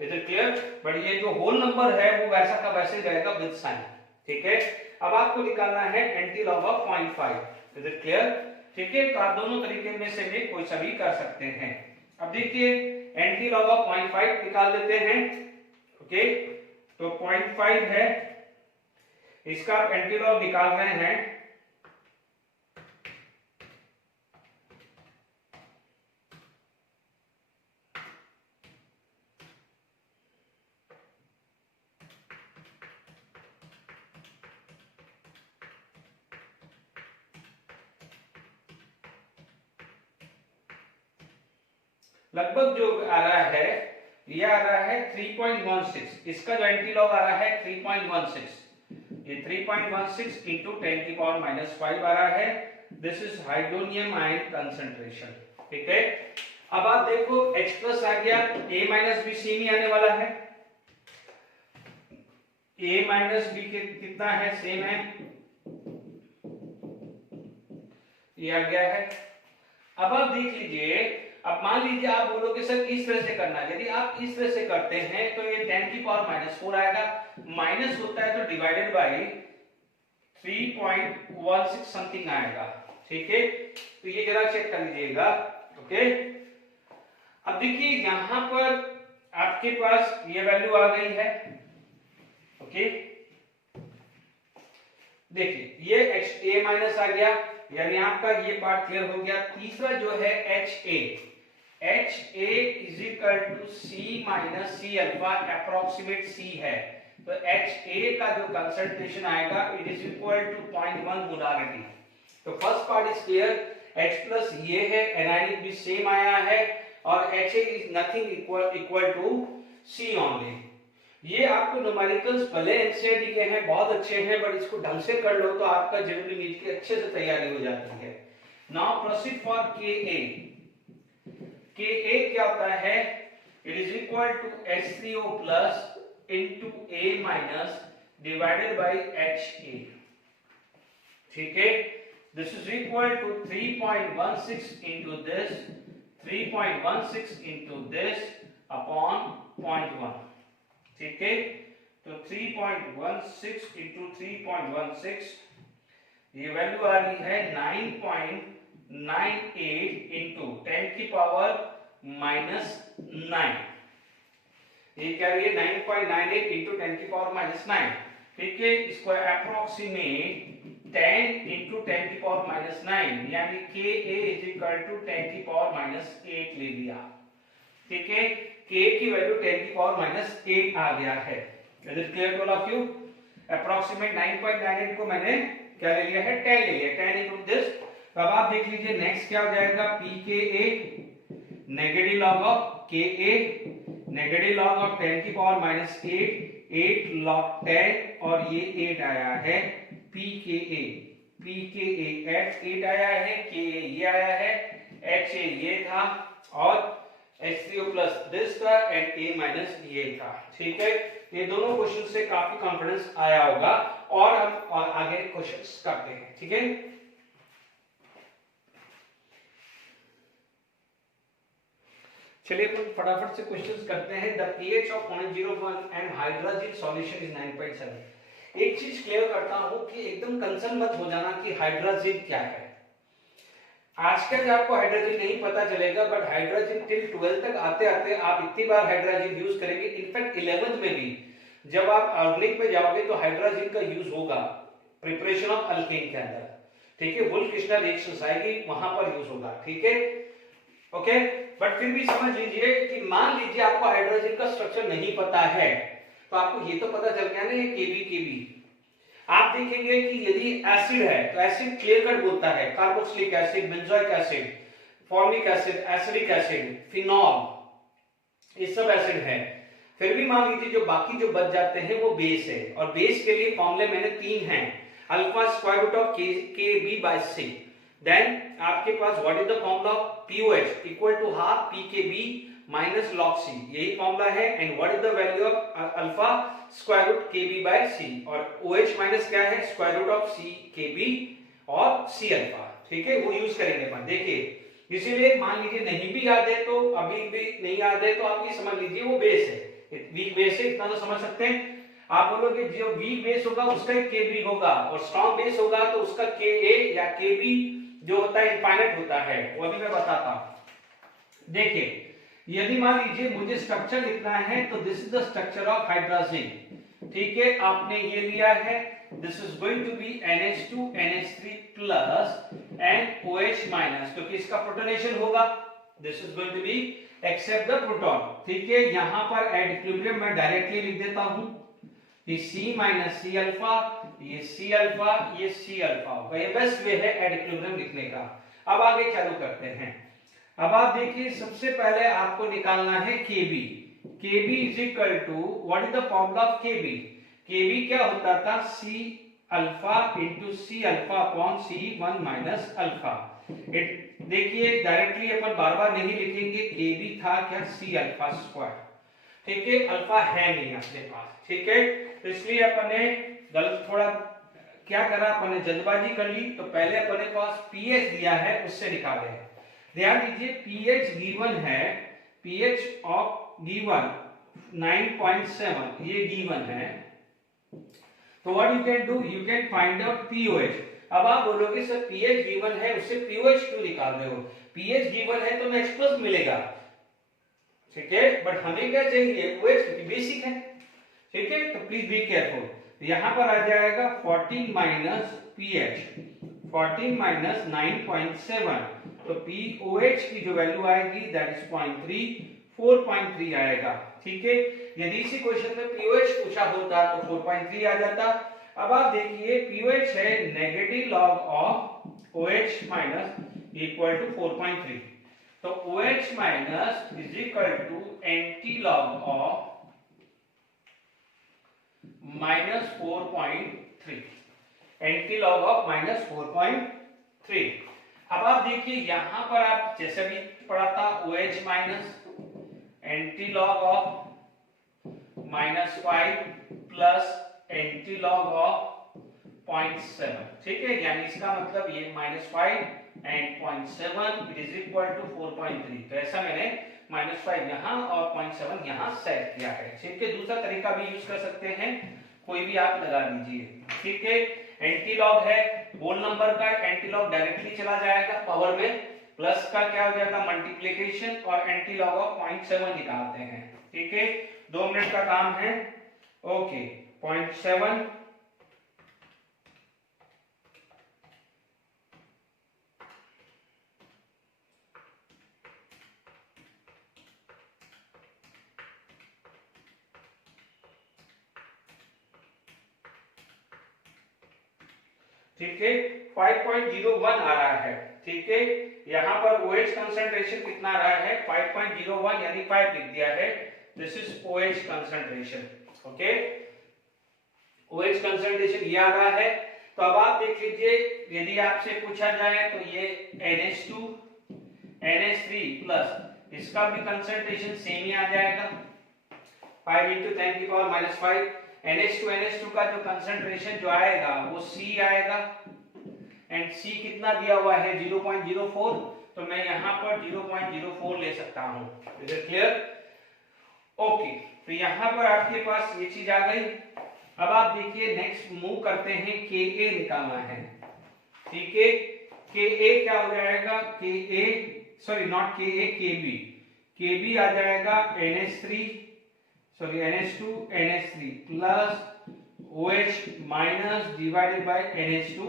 Is it clear? बट ये जो होल नंबर है वो वैसा का वैसे रहेगा विद साइन, ठीक है? अब आपको निकालना है anti log of 0.5। Is it clear? ठीक है, तो आप दोनों तरीके में से भी कोई सा भी कर सकते हैं। अब देखिए एंटी लॉग ऑफ 0.5 निकाल लेते हैं, ओके? तो 0.5 है, इसका आप एंटी लॉग निकाल रहे हैं, लगभग जो आ रहा है ये आ रहा है 3.16। इसका जो एंटी लॉग आ रहा है 3.16, ये 3.16 इंटू 10 की पावर -5 आ रहा है। This is hydronium ion concentration, ठीक है? अब आप देखो H प्लस आ गया, A माइनस बी सेम ही आने वाला है। A माइनस बी के कितना है, सेम है, ये आ गया है। अब आप देख लीजिए, अब मान लीजिए आप बोलोगे सर इस तरह से करना है। यदि आप इस तरह से करते हैं तो ये 10 की पावर -4 आएगा, माइनस होता है तो डिवाइडेड बाय 3.16 समथिंग आएगा, ठीक है? तो ये जरा चेक कर लीजिएगा, ओके? अब देखिए यहां पर आपके पास ये वैल्यू आ गई है, ओके? देखिए ये HA माइनस आ गया, यानी आपका ये पार्ट क्लियर हो गया। तीसरा जो है HA is equal to C minus C alpha, approximate C है। तो HA का जो कंसंट्रेशन आएगा it is equal to 0.1 molarity. तो first part is clear, H plus ये है, एनायनिक भी सेम आया है, और HA is nothing equal to C only. ये आपको न्यूमेरिकल्स भले एनसीईआरटी के हैं, बहुत अच्छे हैं, बट इसको ढंग से कर लो तो आपका जनरल नीट की अच्छे से तैयारी हो जाती है। Now proceed for KA। KA क्या होता है, it is equal to H3O plus into A minus divided by HA, ठीक है? This is equal to 3.16 into this, 3.16 into this upon 0.1, ठीक है? तो 3.16 इंटू 3.16, ये वैल्यू आ रही है 9.98 इंटू 10 की पावर -9। ये क्या रही है 9.98 इंटू 10 की पावर -9, ठीक है? इसको अप्रोक्सीमेट 10 इंटू 10 की पावर -9, यानी KA इज इक्वल टू 10 की पावर -8 ले लिया, ठीक है? K की वैल्यू 10 की पावर -8 आ गया है। Is it clear to all of you? Approximate 9.98 को मैंने क्या ले लिया है, 10 ले लिया, 10 इनटू दिस। तो अब आप देख लीजिए नेक्स्ट क्या हो जाएगा, pKa negative log of KA, negative log of 10 की पावर -8, 8 लॉग 10, और ये 8 आया है pKa, H8 आया है, Ka ये आया है, HA ये था, और H3O प्लस दिस था, एंड A माइनस ये था, ठीक है? ये दोनों क्वेश्चन से काफी कॉन्फिडेंस आया होगा, और हम आगे क्वेश्चंस करते हैं, ठीक है? चलिए अपन फटाफट से क्वेश्चंस करते हैं। The pH of 0.01 and hydrazine solution is 9.7। एक चीज क्लियर करता हूं कि एकदम कंसर्न मत हो जाना कि हाइड्रोजन क्या है। आजकल आपको हाइड्रोजन नहीं पता चलेगा, बट हाइड्रोजन टिल 12 तक आते आते आप इतनी बार हाइड्रोजन यूज करेंगे, इनफैक्ट 11th में भी जब आप ऑर्गेनिक में जाओगे तो हाइड्रोजन का यूज होगा प्रिपरेशन ऑफ अल्केन के अंदर, ठीक है। वुल्फ-किर्शनर रिएक्शंस आएगी वहां पर यूज होगा, ठीक है, ओके। बट फिर भी समझ लीजिए कि मान लीजिए आपको हाइड्रोजन का स्ट्रक्चर नहीं पता है, तो आपको ये तो पता चल गया ना ये केबी। आप देखेंगे कि यदि एसिड है तो एसिड क्लियर कट बोलता है carboxylic acid, benzoic acid, formic acid, acidic acid, phenol, ये सब एसिड है। फिर भी मान लीजिए जो बाकी जो बच जाते हैं वो बेस है, और बेस के लिए फॉर्मूले मैंने 3 हैं, alpha square root of Kb by C। Then आपके पास what is the formula of POH equal to half Pkb minus log C, यही फॉर्मूला है। And what is the value of alpha square root Kb by C, और OH minus क्या है square root of C Kb और C alpha, ठीक है, वो use करेंगे अपन। देखिए इसीलिए मान लीजिए नहीं भी याद है तो अभी भी नहीं याद है तो आप ये समझ लीजिए वो बेस है, वीक बेस है, इतना तो समझ सकते हैं। आप बोलोगे जो वीक बेस होगा उसका Kb होगा, और स्ट्रॉन्ग बेस होगा तो उसका Ka या Kb जो होता है इनफाइनाइट होता है, वो अभी मैं बताता हूं। देखिए यदि मान लीजिए मुझे स्ट्रक्चर लिखना है तो this is the structure of hydrogen, ठीक है, आपने ये लिया है, this is going to be NH2 NH3 plus NOH minus, क्योंकि इसका प्रोटोनेशन होगा, this is going to be except the proton, ठीक है। यहां पर एट इक्विलिब्रियम मैं डायरेक्टली लिख देता हूं, ये C माइनस C अल्फा, ये C अल्फा, ये C अल्फा होगा, ये बेस्ट वे है एट इक्विलिब्रियम लिखने का। अब आगे चालू करते हैं। अब आप देखिए सबसे पहले आपको निकालना है Kb। Kb is equal to what is the formula of Kb। Kb क्या होता था C alpha into C alpha upon C1 minus alpha. देखिए डायरेक्टली अपन बार बार नहीं लिखेंगे, Kb था क्या C अल्फा स्क्वायर, ठीक है, अल्फा है नहीं अपने पास, ठीक है, तो इसलिए अपन ने गलत थोड़ा क्या करा, अपन ने जल्दबाजी कर ली, तो पहले अपन ने पास pH दिया है उससे निकाले हैं। ध्यान दीजिए pH गिवन है, pH ऑफ गिवन 9.7, ये गिवन है, तो what you can do, you can find out POH। अब आप बोलोगे सर pH गिवन है उससे POH क्यों निकाल रहे हो, pH गिवन है तो H प्लस मिलेगा, ठीक है, बट हमें क्या चाहिए OH, क्योंकि बेसिक है, ठीक है, तो प्लीज बी केयरफुल। यहां पर आ जाएगा 14 माइनस pH, 14 माइनस 9.7, तो POH की जो वैल्यू आएगी दैट इज 0.3, 4.3 आएगा, ठीक है। यदि इसी क्वेश्चन में POH पूछा होता तो 4.3 आ जाता। अब आप देखिए POH है negative log of OH minus equal to 4.3, तो OH minus is equal to anti log of minus 4.3, anti log of minus 4.3। अब आप देखिए यहां पर आप जैसे भी पढ़ा था OH minus anti log of minus 5 plus anti log of 0.7, ठीक है, यानी इसका मतलब ये -5 and 0.7 it is equal to 4.3, तो ऐसा मैंने -5 यहाँ और 0.7 यहाँ सेट किया है, ठीक है। दूसरा तरीका भी यूज कर सकते हैं, कोई भी आप लगा दीजिए, ठीक है। एंटी लॉग है होल नंबर का, एंटी लॉग डायरेक्टली चला जाएगा पावर में, प्लस का क्या हो जाएगा मल्टीप्लिकेशन, और एंटी लॉग ऑफ 0.7 निकालते हैं, ठीक है, 2 मिनट का काम है, ओके। 0.7 ठीक है, 5.01 आ रहा है, ठीक है। यहां पर OH कंसंट्रेशन कितना आ रहा है 5.01, यानी 5 लिख दिया है, this is OH concentration, okay. OH concentration ये आ रहा है, तो अब आप देख लीजिए यदि आपसे पूछा जाए तो ये NH2 NH3 प्लस इसका भी कंसंट्रेशन सेम ही आ जाएगा, 5 × 10⁻⁵। NH2 का जो कंसंट्रेशन जो आएगा वो C आएगा, एंड C कितना दिया हुआ है 0.04, तो मैं यहां पर 0.04 ले सकता हूं, इज इट क्लियर, ओके। तो यहां पर आपके पास ये चीज आ गई, अब आप देखिए नेक्स्ट मूव करते हैं, के ए निकालना है, ठीक है। के ए क्या हो जाएगा, के ए सॉरी नॉट के ए, के बी आ जाएगा NH3 sorry NH2 NH3 plus OH minus divided bye NH2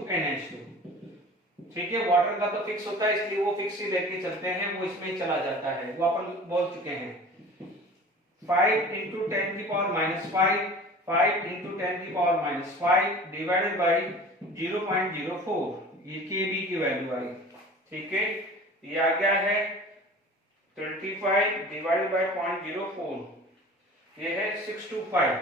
ठीक है। वाटर का तो फिक्स होता है इसलिए वो फिक्स ही लेके चलते हैं, वो इसमें चला जाता है, वो अपन बोल चुके हैं। 5 into 10 की पावर माइनस 5, 5 into 10 की पावर माइनस 5 डिवाइडेड बाय 0.04, ये Kb की वैल्यू आई, ठीक है। ये आ गया है 25 डिवाइडेड बाय 0.04, ये है 625,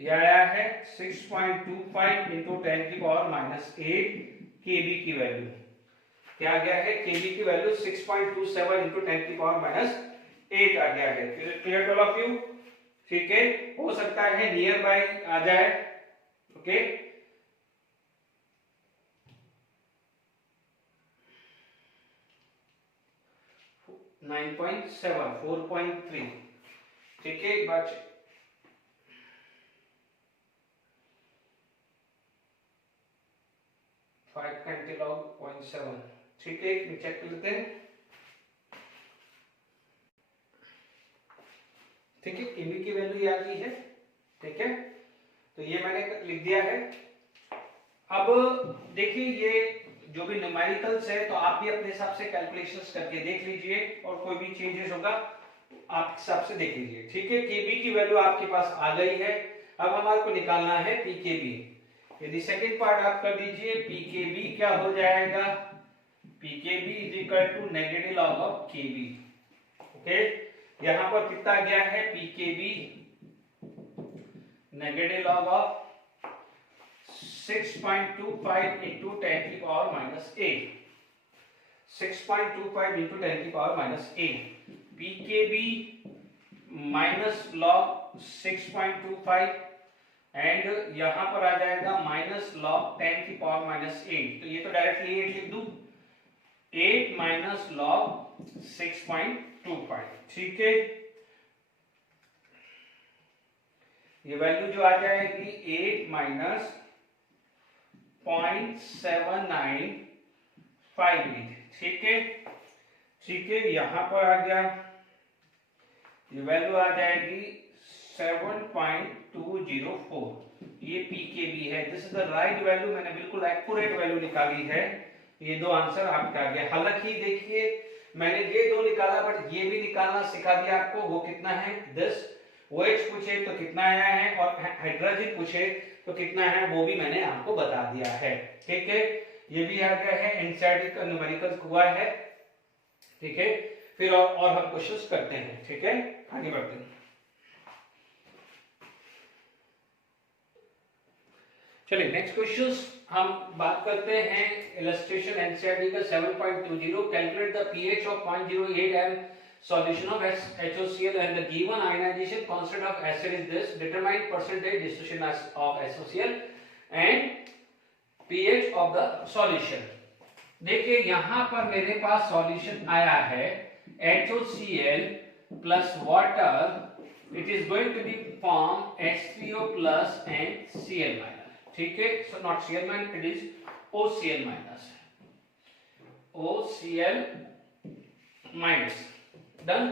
ये आया है 6.25 into 10 की पावर माइनस 8 Kb की वैल्यू क्या आ गया है, Kb की वैल्यू 6.27 into 10 की पावर माइनस 8 आ गया है। क्लियर ऑल ऑफ यू, ठीक है। हो सकता है नियर बाय आ जाए, ओके। Okay? 9.7 4.3 ठीक है, एक बार 5 log 0.7 ठीक है, चेक कर लेते हैं, ठीक है। केबी की वैल्यू आ गई है, ठीक है, तो ये मैंने लिख दिया है। अब देखिए ये जो भी न्यूमेरिकल्स है तो आप भी अपने हिसाब से कैलकुलेशंस करके देख लीजिए और कोई भी चेंजेस होगा आप हिसाब से देख लीजिए, ठीक है। केबी की वैल्यू आपके पास आ गई है, अब हमारे को निकालना है पीकेबी। यदि सेकंड पार्ट आप कर दीजिए, पीकेबी क्या हो जाएगा, PKB is equal to negative log of KB, okay. यहां पर कितना गया है, PKB negative log of 6.25 into 10 की पावर माइनस 8, 6.25 into 10 की power minus 8, pKb minus log 6.25 and यहां पर आ जाएगा माइनस लॉग 10 की पावर माइनस 8, तो ये तो डायरेक्टली 8 लिख दूं, 8 माइनस लॉग 6.25, ठीक है। ये वैल्यू जो आ जाएगी 8 माइनस 0.795, ठीक है, ठीक है। यहां पर आ गया, ये वैल्यू आ जाएगी 7.204, ये पीकेबी है, this is the right value, मैंने बिल्कुल एक्यूरेट वैल्यू निकाली है। ये दो आंसर आपका आ गया। हालांकि देखिए मैंने ये दो निकाला बट ये भी निकालना सिखा दिया आपको, वो कितना है 10, OH पूछे तो कितना आया है और हाइड्रोजन पूछे तो कितना है वो भी मैंने आपको बता दिया है, ठीक है। ये भी आ गया है, एनसीईआरटी का न्यूमेरिकल हुआ है, ठीक है। फिर और हम क्वेश्चंस करते हैं, ठीक है, आगे बढ़ते हैं। चलिए नेक्स्ट क्वेश्चंस हम बात करते हैं, इलस्ट्रेशन एनसीईआरटी का 7.20, calculate the PH of 0.08 m solution of HOCl and the given ionization constant of acid is this, determine percentage dissolution of HOCl and pH of the solution। देखिए यहां पर मेरे पास solution आया है HOCl plus water, it is going to be form H3O plus and Cl minus, ठीक है। so not Cl minus, it is OCl minus, OCl minus, done.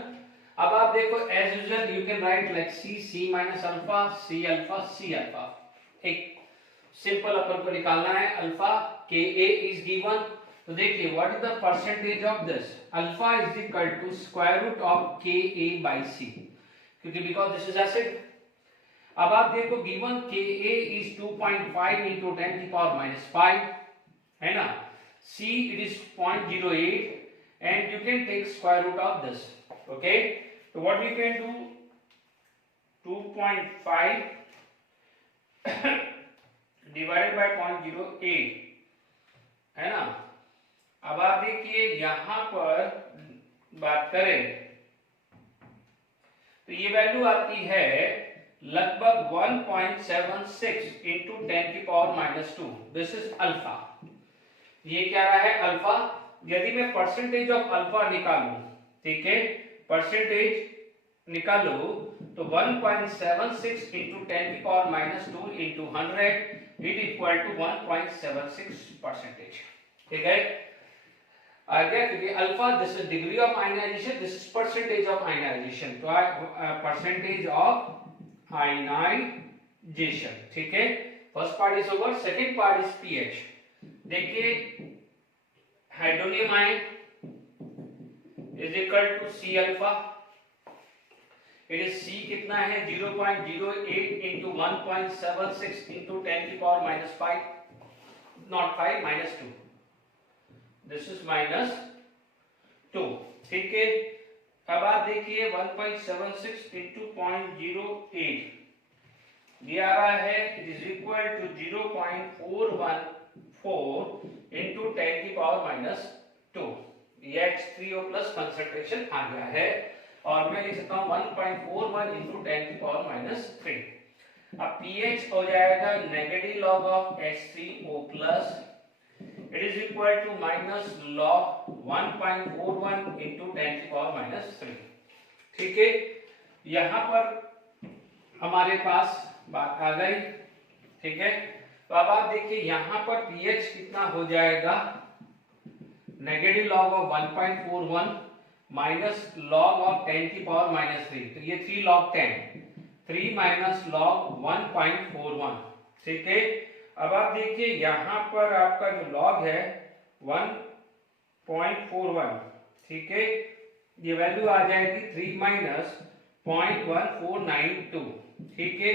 अब आप देखो as usual you can write like C minus alpha, C alpha, C alpha, एक simple अपन को निकालना है अल्फा, Ka इज गिवन, तो देखिए what is the percentage of this, alpha is equal to square root of Ka by C, क्योंकि because this is acid. अब आप देखो गिवन Ka इज 2.5 into 10 की पावर माइनस 5, है ना, C it is 0.08 and you can take square root of this, okay। so what we can do, 2.5 divided by 0.08, है ना। अब आप देखिए यहां पर बात करें तो ये वैल्यू आती है लगभग 1.76 into 10 की power minus 2, this is alpha, ये क्या रहा है अल्फा। यदि मैं परसेंटेज ऑफ अल्फा निकालूं, ठीक है, परसेंटेज निकालो तो 1.76 into 10 की power minus 2 into 100 it equal to 1.76%। ठीक है, आ गया, क्योंकि alpha this is degree of ionisation, this is percentage of ionisation, तो परसेंटेज ऑफ आयनाइजेशन। ठीक है, first part is over, second part is pH. देखिए hydronium ion is equal to C alpha, it is C कितना है 0.08 into 1.76 into 10 की power minus 5, not 5 minus 2, this is minus 2। ठीक है, अब आप देखिए 1.76 into 0.08 दिया रहा है, it is equal to 0.414 into 10 की पावर माइनस 2, ये H3O प्लस कंसंट्रेशन आ गया है, और मैं लिख सकता हूं 1.41 into 10 की पावर माइनस 3। अब pH हो जाएगा negative log of H3O plus, it is equal to minus log 1.41 into 10 की पावर माइनस 3। ठीक है, यहां पर हमारे पास बात आ गई। ठीक है, तो अब आप देखिए यहां पर pH कितना हो जाएगा, negative log of 1.41 minus log of 10 की पावर माइनस 3, तो ये 3 log 10, 3 माइनस लॉग 1.41। ठीक है, अब आप देखिए यहां पर आपका जो लॉग है 1.41, ठीक है, ये वैल्यू आ जाएगी 3 माइनस 0.1492। ठीक है,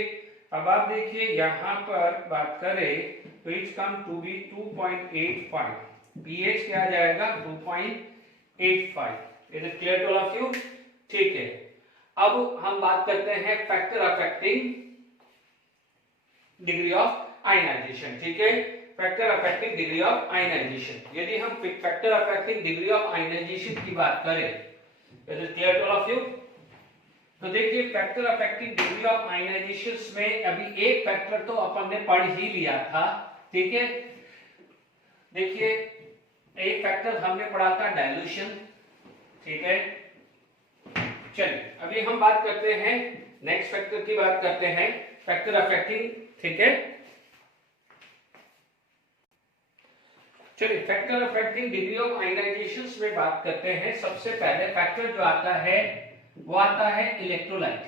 अब आप देखिए यहां पर बात करें तो it's come to be 2.85, pH क्या आ जाएगा 2.85। इज it clear to all of यू? ठीक है, अब हम बात करते हैं factor affecting degree of ionisation. ठीक है, factor affecting degree of ionisation, यदि हम factor affecting degree of ionization की बात करें, is it clear to all of you? तो देखिए factor affecting degree of ionisation में अभी एक फैक्टर तो अपन ने पढ़ ही लिया था। ठीक है, देखिए एक फैक्टर हमने पढ़ा था डाइल्यूशन। ठीक है, चलिए अभी हम बात करते हैं नेक्स्ट फैक्टर की, बात करते हैं फैक्टर अफेक्टिंग। ठीक है, चलिए factor affecting degree of ionisation में बात करते हैं। सबसे पहले फैक्टर जो आता है वो आता है इलेक्ट्रोलाइट,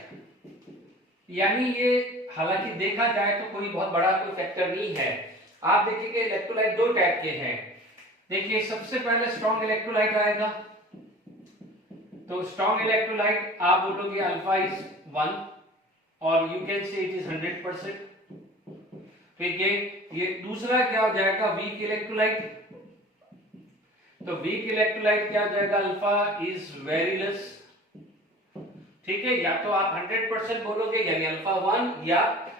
यानी ये हालांकि देखा जाए तो कोई बहुत बड़ा कोई फैक्टर नहीं है। आप देखिए इलेक्ट्रोलाइट दो टाइप के हैं। देखिए सबसे पहले स्ट्रॉन्ग इलेक्ट्रोलाइट आएगा, तो स्ट्रॉन्ग इलेक्ट्रोलाइट आप बोलोगे अल्फा इज 1 और you can say it is 100%। ठीक है, ये दूसरा क्या हो जाएगा वीक इलेक्ट्रोलाइट, तो वीक इलेक्ट्रोलाइट क्या हो जाएगा अल्फा इज वेरी लेस। ठीक है, या तो आप 100% बोलोगे यानी अल्फा 1 या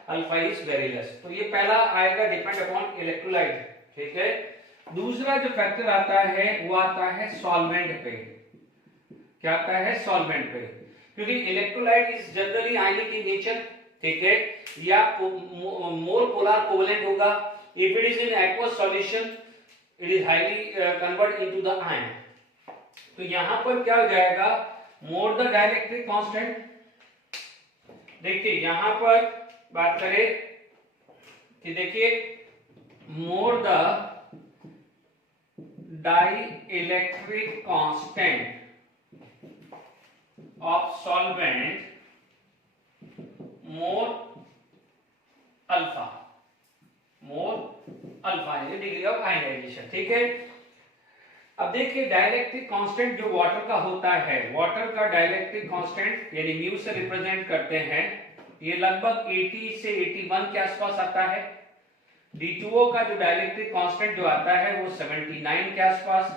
अल्फा इज वेरी लेस, तो ये पहला आएगा डिपेंड अपॉन इलेक्ट्रोलाइट। ठीक है, दूसरा जो फैक्टर आता है वो आता है सॉल्वेंट पे। क्या आता है सॉल्वेंट पे, क्योंकि electrolyte is generally ionic in nature. ठीक है, या मोर पोलर कोवेलेंट होगा, if it is in aqueous solution it is highly convert into the ion. तो यहां पर क्या हो जाएगा मोर द डाइलेक्ट्रिक कांस्टेंट। देखिए यहां पर बात करें कि देखिए more the dielectric constant of solvent more alpha यानी डिग्री ऑफ आयनाइजेशन। ठीक है, अब देखिए डाइलेक्ट्रिक कांस्टेंट जो वाटर का होता है, वाटर का डाइलेक्ट्रिक कांस्टेंट यानी म्यू से रिप्रेजेंट करते हैं, ये लगभग 80 से 81 के आसपास आता है। D2O का जो डाइलेक्ट्रिक कांस्टेंट जो आता है वो 79 के आसपास,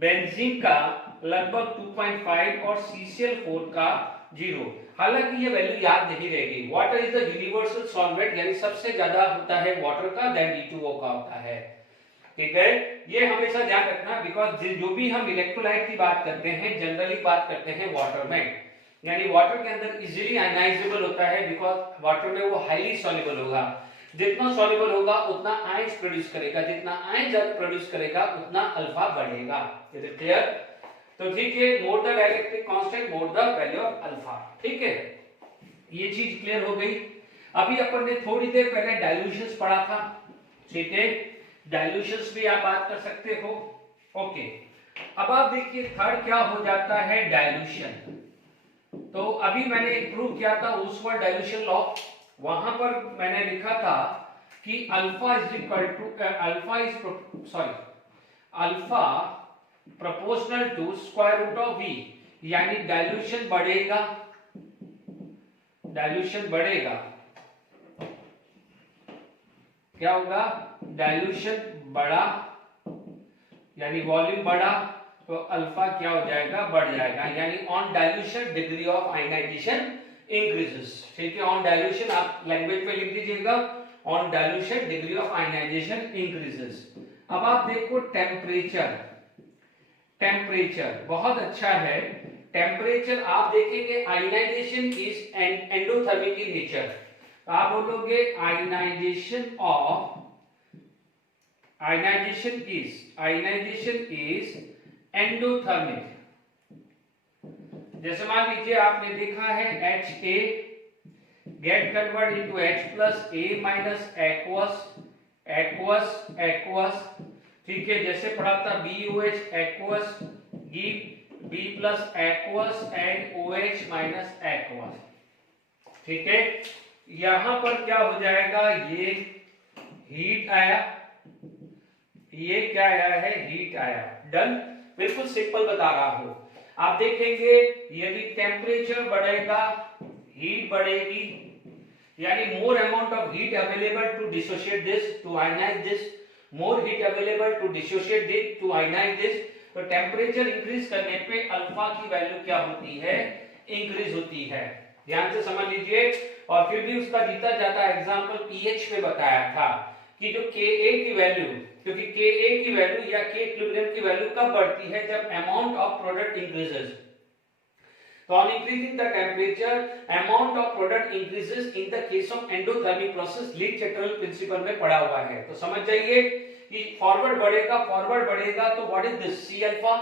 बेंजीन का लगभग 2.5 और CCl4 का 0। हालांकि ये वैल्यू याद नहीं रहेगी। Water is the universal solvent, यानी सबसे ज्यादा होता है वाटर का, देन D2O का होता है। ठीक है, ये हमेशा ध्यान रखना, बिकॉज जो भी हम इलेक्ट्रोलाइट की बात करते हैं जनरली बात करते हैं वाटर में, यानी वाटर के अंदर इजीली आयनाइजेबल होता है, बिकॉज वाटर में वो हाईली सॉल्युबल होगा। जितना सॉल्युबल होगा उतना आयंस प्रोड्यूस करेगा, जितना आयंस प्रोड्यूस करेगा उतना अल्फा बढ़ेगा। Is it clear? तो ठीक है, more the dielectric constant more the value of alpha. ठीक है, ये चीज क्लियर हो गई। अभी अपन ने थोड़ी देर पहले डाइल्यूशंस पढ़ा था, ठीक है, डाइल्यूशंस भी आप बात कर सकते हो। ओके, अब आप देखिए थर्ड क्या हो जाता है, डाइल्यूशन। तो अभी मैंने प्रूव किया था ओसवाल्ड डाइल्यूशन लॉ, वहां पर मैंने लिखा था कि alpha is equal to alpha proportional to square root of V, यानी डाइल्यूशन बढ़ेगा, डाइल्यूशन बढ़ेगा, क्या होगा, डाइल्यूशन बढ़ा यानी वॉल्यूम बढ़ा तो अल्फा क्या हो जाएगा, बढ़ जाएगा, यानी on dilution degree of ionisation increases. ठीक है, ऑन डाइल्यूशन आप लैंग्वेज में लिख दीजिएगा, on dilution degree of ionisation increases. अब आप देखो टेम्परेचर, टेम्परेचर बहुत अच्छा है। टेम्परेचर आप देखेंगे ionisation is endothermic in nature, तो आप बोलोगे आयनाइजेशन इज एंडोथर्मिक। जैसे मान लीजिए आपने देखा है HA gate convert into H plus A minus aqueous, ठीक है, जैसे पढ़ा था BOH aqueous give B plus aqueous and OH minus aqueous, ठीक है। यहां पर क्या हो जाएगा, ये हीट आया, ये क्या आया है, हीट आया, डन। बिल्कुल सिंपल बता रहा हूं। आप देखेंगे यदि टेम्परेचर बढ़ेगा हीट बढ़ेगी, यानी more amount of heat available to dissociate this to ionize this, more heat available to dissociate this to ionize this. तो टेम्परेचर इंक्रीज करने पे अल्फा की वैल्यू क्या होती है, इंक्रीज होती है। ध्यान से समझ लीजिए। और फिर भी उसका जीता जाता एग्जांपल पीएच पे बताया था कि जो Ka की वैल्यू, क्योंकि Ka की वैल्यू या K इक्विलिब्रियम की वैल्यू कब बढ़ती है, जब अमाउंट ऑफ प्रोडक्ट इंक्रीजेस। तो on increasing the temperature amount of product increases in the case of endothermic process, Le Chatelier principle में पढ़ा हुआ है। तो समझ जाइए कि फॉरवर्ड बढ़ेगा तो what is this, C alpha,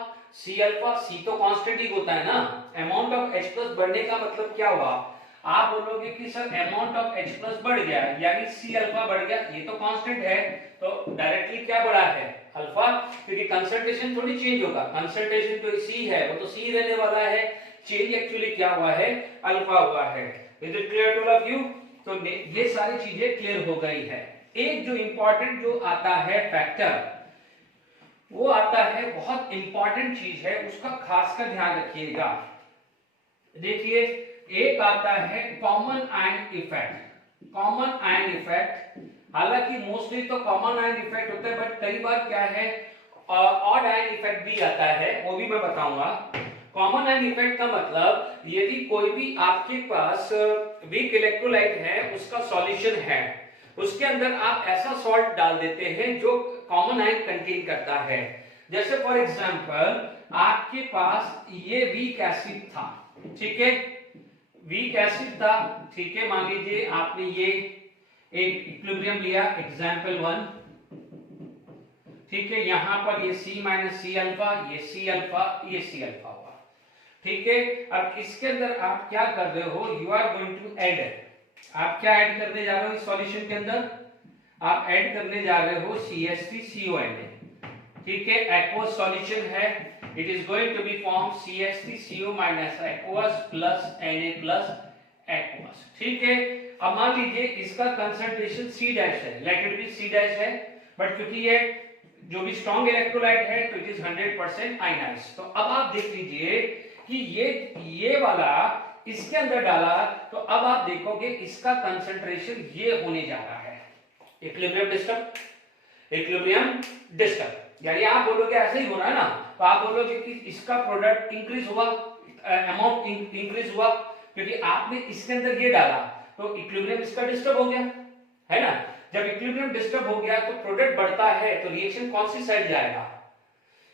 C तो कांस्टेंट ही होता है ना। अमाउंट ऑफ H प्लस बढ़ने का मतलब क्या हुआ, आप बोलोगे कि sir amount of H plus बढ़ गया यानी C अल्फा बढ़ गया, ये तो कांस्टेंट है, तो डायरेक्टली क्या बढ़ा है, अल्फा, क्योंकि कंसंट्रेशन थोड़ी चेंज होगा, कंसंट्रेशन तो C है वो तो C रहने वाला है, चेंज एक्चुअली क्या हुआ है, अल्फा हुआ है। Is it clear to all of you? तो ये सारी चीजें क्लियर हो गई है। एक जो इंपॉर्टेंट जो आता है फैक्टर, वो आता है, बहुत इंपॉर्टेंट चीज है, उसका खासकर ध्यान रखिएगा। देखिए एक आता है common ion effect. Common ion effect, हालांकि मोस्टली तो कॉमन आयन इफेक्ट होता है, बट कई बार क्या है ऑड आयन इफेक्ट भी आता है, वो भी मैं बताऊंगा। कॉमन आयन इफेक्ट का मतलब यदि कोई भी आपके पास वीक इलेक्ट्रोलाइट है, उसका सॉल्यूशन है, उसके अंदर आप ऐसा सॉल्ट डाल देते हैं जो कॉमन आयन कंटेन करता है। जैसे फॉर एग्जांपल आपके पास ये वीक एसिड था, ठीक है, वीक एसिड था, ठीक है, मान लीजिए आपने ये एक इक्विलिब्रियम लिया एग्जांपल 1, ठीक है, यहां पर ये C माइनस C अल्फा, ये C अल्फा, ये C अल्फा हुआ, ठीक है। अब इसके अंदर आप क्या कर रहे हो, you are going to add, आप क्या ऐड करने जा रहे हो इस सॉल्यूशन के अंदर, आप ऐड करने जा रहे हो CH3CONA, ठीक है, एक्वस सॉल्यूशन है, it is going to be formed CH3CO minus aqueous plus Na plus aqueous, ठीक है। अब मान लीजिए इसका कंसंट्रेशन C डैश है, let it be C dash है, बट क्योंकि ये जो भी स्ट्रॉन्ग इलेक्ट्रोलाइट है तो इट इज 100% आयनाइज्ड। तो अब आप देख लीजिए कि ये वाला इसके अंदर डाला, तो अब आप देखोगे इसका कंसंट्रेशन ये होने जा रहा है, इक्विलिब्रियम डिस्टर्ब, इक्विलिब्रियम डिस्टर्ब, यानी आप बोलोगे ऐसे ही हो रहा है ना, तो आप बोलोगे कि इसका प्रोडक्ट इंक्रीज हुआ, अमाउंट इंक्रीज हुआ, क्योंकि आपने इसके अंदर ये डाला तो इक्विलिब्रियम इसका डिस्टर्ब हो गया, है ना। जब इक्विलिब्रियम डिस्टर्ब हो गया तो प्रोडक्ट बढ़ता है, तो रिएक्शन कौन सी साइड जाएगा,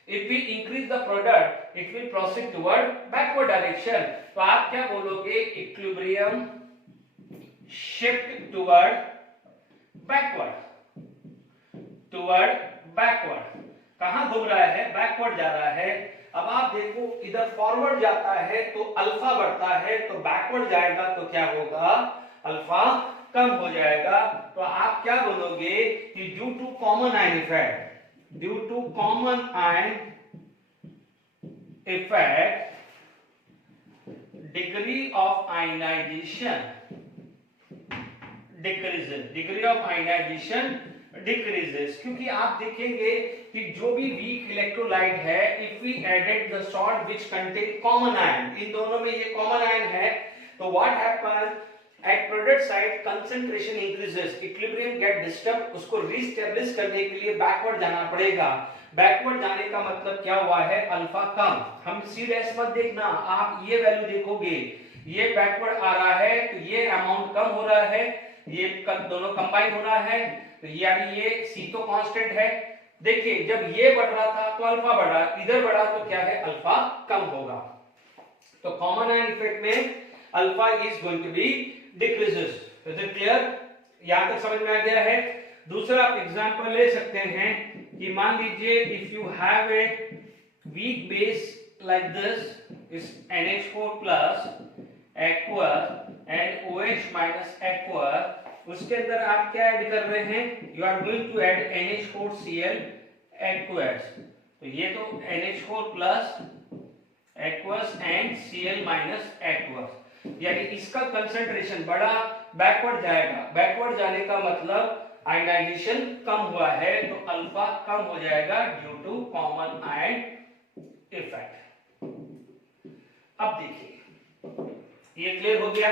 if we increase the product it will proceed toward backward direction. तो आप क्या बोलोगे, equilibrium shift toward backward, toward backward, कहां घूम रहा है, बैकवर्ड जा रहा है। अब आप देखो इधर फॉरवर्ड जाता है तो अल्फा बढ़ता है, तो बैकवर्ड जाएगा तो क्या होगा, अल्फा कम हो जाएगा। तो आप क्या बोलोगे कि due to common ion effect, due to common ion effect degree of ionisation decreases, degree of ionisation decreases. क्योंकि आप देखेंगे कि जो भी वीक इलेक्ट्रोलाइट है, if we added the salt which contain common ion, इन दोनों में ये कॉमन आयन है, तो what happen at product side concentration increases, equilibrium get disturb, उसको रीस्टेब्लिश करने के लिए बैकवर्ड जाना पड़ेगा। बैकवर्ड जाने का मतलब क्या हुआ है, अल्फा कम। हम सी डैश मत देखना, आप ये वैल्यू देखोगे, ये बैकवर्ड आ रहा है तो ये अमाउंट कम हो रहा है, ये दोनों कंबाइन हो रहा है, तो यानी ये सी तो कांस्टेंट है। देखिए जब ये बढ़ रहा था तो अल्फा बढ़ा, इधर बढ़ा तो क्या है, अल्फा कम होगा। तो कॉमन आयन इफेक्ट में alpha is going to be decreases. Is it clear? यहां तक समझ में आ गया है। दूसरा आप एग्जांपल ले सकते हैं कि मान लीजिए if you have a weak base like this, इस NH4 plus aqueous and OH minus aqueous, उसके अंदर आप क्या ऐड कर रहे हैं, you are going to add NH4Cl aqueous। तो ये तो NH4 plus aqueous and Cl minus aqueous, यानी इसका कंसंट्रेशन बढ़ा, बैकवर्ड जाएगा। बैकवर्ड जाने का मतलब आयनाइजेशन कम हुआ है, तो अल्फा कम हो जाएगा due to common ion effect. अब देखिए ये क्लियर हो गया,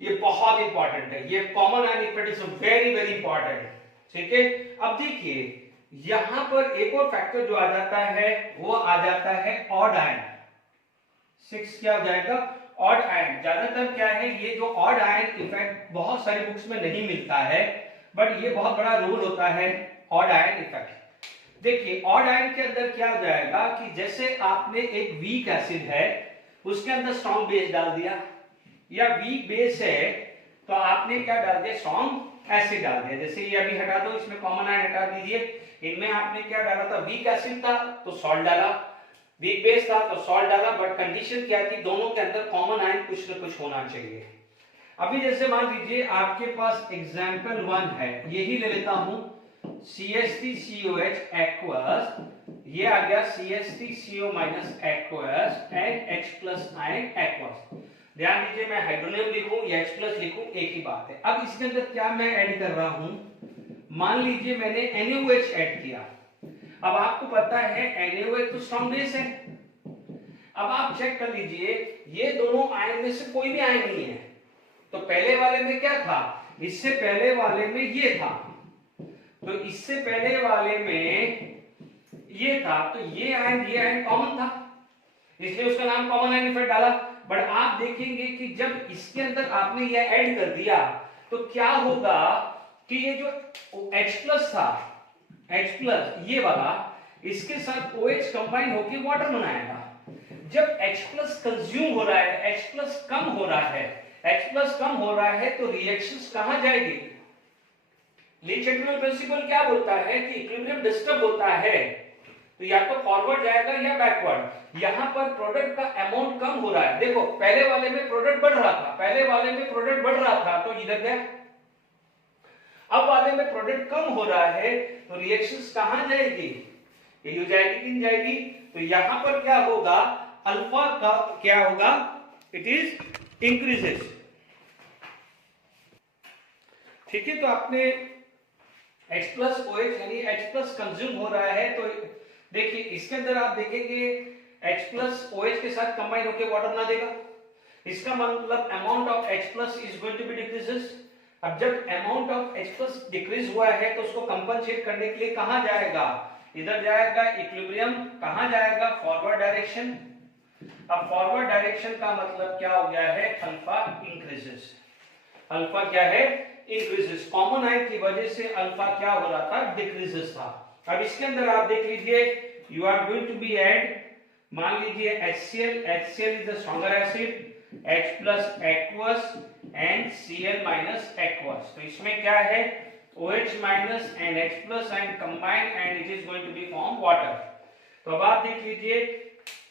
ये बहुत इंपॉर्टेंट है, ये common ion effect is very very important. ठीक है, अब देखिए यहां पर एक और फैक्टर जो आ जाता है वो आ जाता है ऑड आयन। 6 क्या हो जाएगा, ऑड आयन। ज्यादातर क्या है, ये जो ऑड आयन इफेक्ट बहुत सारी बुक्स में नहीं मिलता है, बट ये बहुत बड़ा रूल होता है ऑड आयन इफेक्ट। देखिए ऑड आयन के अंदर क्या हो जाएगा कि जैसे आपने एक वीक एसिड है उसके अंदर स्ट्रॉन्ग बेस डाल दिया, या वीक बेस है तो आपने क्या डाल दिया, स्ट्रॉन्ग एसिड डाल दिया। जैसे ये अभी हटा दो, इसमें कॉमन आयन हटा दीजिए, इनमें आपने क्या डाला था, वीक एसिड था तो सॉल्ट डाला, वीक बेस था तो सॉल्ट डाला, बट कंडीशन क्या थी, दोनों के अंदर कॉमन आयन कुछ ना कुछ होना चाहिए। अभी जैसे मान लीजिए आपके पास एग्जाम्पल 1 है, यही ले लेता हूं CH3COH aqueous, ये आ गया CH3CO minus aqueous and H plus ion aqueous। ध्यान दीजिए मैं हाइड्रोनियम लिखूं या H प्लस लिखूं एक ही बात है। अब इसके अंदर क्या मैं ऐड कर रहा हूं, मान लीजिए मैंने NaOH ऐड किया। अब आपको पता है NaOH तो स्ट्रॉन्ग बेस है। अब आप चेक कर लीजिए ये दोनों आयन में से कोई भी आयन नहीं है, तो पहले वाले में क्या था, इससे पहले वाले में ये था, तो इससे पहले वाले में ये था, तो ये आयन कॉमन था, इसलिए उसका नाम कॉमन आयन इफेक्ट डाला। बट आप देखेंगे कि जब इसके अंदर आपने ये ऐड कर दिया तो क्या होगा कि ये जो H प्लस था, H प्लस ये वाला, इसके साथ OH कंबाइन होकर वाटर बनाएगा। जब H प्लस कंज्यूम हो रहा है, H प्लस कम हो रहा है, H प्लस कम हो रहा है, तो रिएक्शंस कहां जाएगी, ली-चैटर्जी प्रिंसिपल क्या बोलता है कि इक्विलिब्रियम डिस्टर्ब होता है, तो या तो फॉरवर्ड जाएगा या बैकवर्ड। यहां पर प्रोडक्ट का अमाउंट कम हो रहा है, देखो पहले वाले में प्रोडक्ट बढ़ रहा था, पहले वाले में प्रोडक्ट बढ़ रहा था तो इधर गया, अब वाले में प्रोडक्ट कम हो रहा है, तो रिएक्शंस कहां जाएगी, ये हो जाएगी कि नहीं जाएगी, तो यहां पर क्या होगा, अल्फा का क्या होगा, इट इज इंक्रीजेस। ठीक है, तो आपने H प्लस OH यानी H प्लस कंज्यूम हो रहा है, तो देखिए इसके अंदर आप देखेंगे H प्लस OH के साथ कंबाइन होकर वाटर ना देगा, इसका मतलब amount of H plus is going to be decreases. अब जब amount of H plus decrease हुआ है तो उसको कंपनसेट करने के लिए कहां जाएगा, इधर जाएगा, इक्विलिब्रियम कहां जाएगा, फॉरवर्ड डायरेक्शन। अब फॉरवर्ड डायरेक्शन का मतलब क्या हो गया है, अल्फा इंक्रीजेस। अल्फा क्या है, इंक्रीजेस। कॉमन आयन की वजह से अल्फा क्या हो रहा था, डिक्रीजेस था। अब इसके अंदर आप देख लीजिए, you are going to be add, मान लीजिए HCl is the stronger acid, H plus aqueous and Cl minus aqueous। तो इसमें क्या है, OH minus and H plus and combine and it is going to be form water. तो अब आप देख लीजिए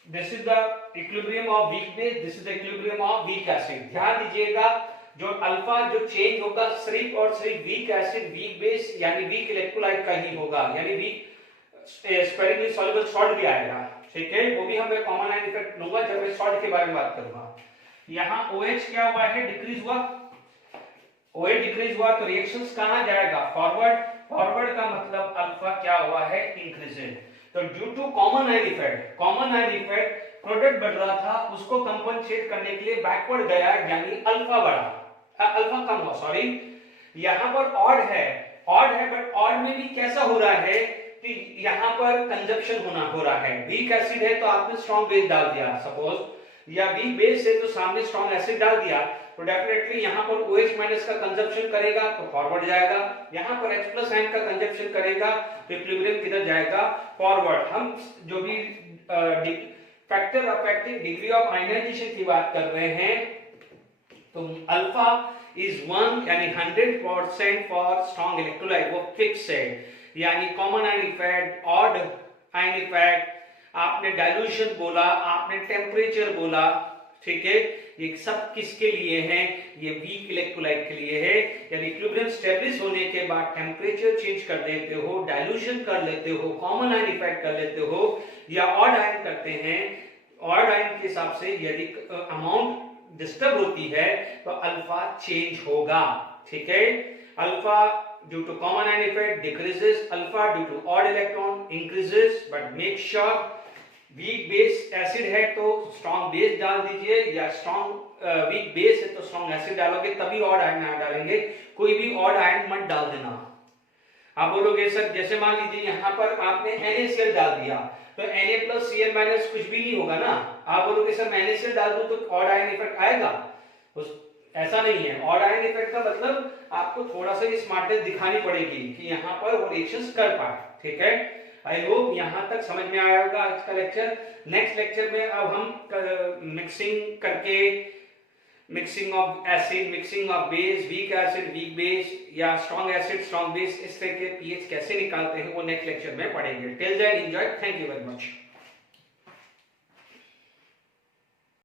this is the equilibrium of weak base, this is the equilibrium of weak acid. ध्यान दीजिएगा, जो अल्फा जो चेंज होगा सिर्फ और सिर्फ वीक एसिड वीक बेस यानी वीक इलेक्ट्रोलाइट का ही होगा, यानी वीक स्पेरिकली सॉल्युबल सॉल्ट भी आएगा, ठीक है। वो भी मैं कॉमन आयन इफेक्ट लूंगा जब मैं सॉल्ट के बारे में बात करूंगा। यहाँ OH क्या हुआ है, डिक्रीज हुआ, OH डिक्रीज हुआ तो रिएक्शंस कहां जाएगा, फॉरवर्ड। फॉरवर्ड का मतलब अल्फा क्या हुआ है, इंक्रीजिंग। तो due to common ion effect, common ion effect product बढ़ रहा था, उसको कंपनसेट करने के लिए बैकवर्ड गया, यानी अल्फा बढ़ा, अल्फा कम हुआ, सॉरी। यहाँ पर ऑड है, बट ऑड में भी कैसा हो रहा है कि यहाँ पर कंजप्शन हो रहा है। वीक एसिड है तो आपने स्ट्रॉन्ग बेस डाल दिया सपोज, या वीक बेस है तो सामने स्ट्रॉन्ग एसिड डाल दिया, तो डेफिनेटली यहाँ पर OH माइनस का कंजप्शन करेगा तो फॉरवर्ड जाएगा, यहाँ पर H प्लस आयन का कंजप्शन करेगा तो इक्विलिब्रियम किधर जाएगा, फॉरवर्ड। हम जो भी factor affecting degree of ionization की बात कर रहे हैं, तो अल्फा इज 1 यानी 100% फॉर स्ट्रॉन्ग इलेक्ट्रोलाइट, वो फिक्स है। यानी common ion effect, odd ion effect, आपने डाइल्यूशन बोला, आपने टेम्परेचर बोला, ठीक है, ये सब किसके लिए हैं, ये वीक इलेक्ट्रोलाइट के लिए है। यानी इक्विलिब्रियम स्टेबलिश होने के बाद टेम्परेचर चेंज कर देते हो, डाइल्यूशन कर लेते हो, कॉमन आयन इफेक्ट कर लेते हो, या ऑड आयन करते हैं। ऑड आयन के हिसाब से यदि अमाउंट डिस्टर्ब होती है तो अल्फा चेंज होगा, ठीक है। Alpha due to common ion effect decreases, alpha due to odd electron increases, but make sure weak base acid है तो स्ट्रॉन्ग बेस डाल दीजिए, या स्ट्रॉन्ग वीक बेस है तो स्ट्रॉन्ग एसिड डालोगे, तभी ऑड आयन डालेंगे, कोई भी ऑड आयन मत डाल देना। आप बोलोगे सर जैसे मान लीजिए यहाँ पर आपने NaCl डाल दिया तो Na प्लस Cl माइनस कुछ भी नहीं होगा ना, आप बोलोगे सर मैं NaCl डाल दूं तो ऑड आयन इफेक्ट आएगा, ऐसा नहीं है। ऑड आयन इफेक्ट का मतलब आपको थोड़ा सा स्मार्टनेस दिखानी पड़ेगी कि यहाँ पर वो रिएक्शंस कर पाए, ठीक है। आई होप यहाँ तक समझ में आया होगा आज का लेक्चर। नेक्स्ट लेक्चर में अब हम मिक्सिंग करके, mixing of acid, mixing of base, weak acid weak base, या स्ट्रॉन्ग एसिड स्ट्रॉन्ग बेस, इस तरह के पीएच कैसे निकालते हैं वो नेक्स्ट लेक्चर में पढ़ेंगे। Till then enjoy, thank you very much.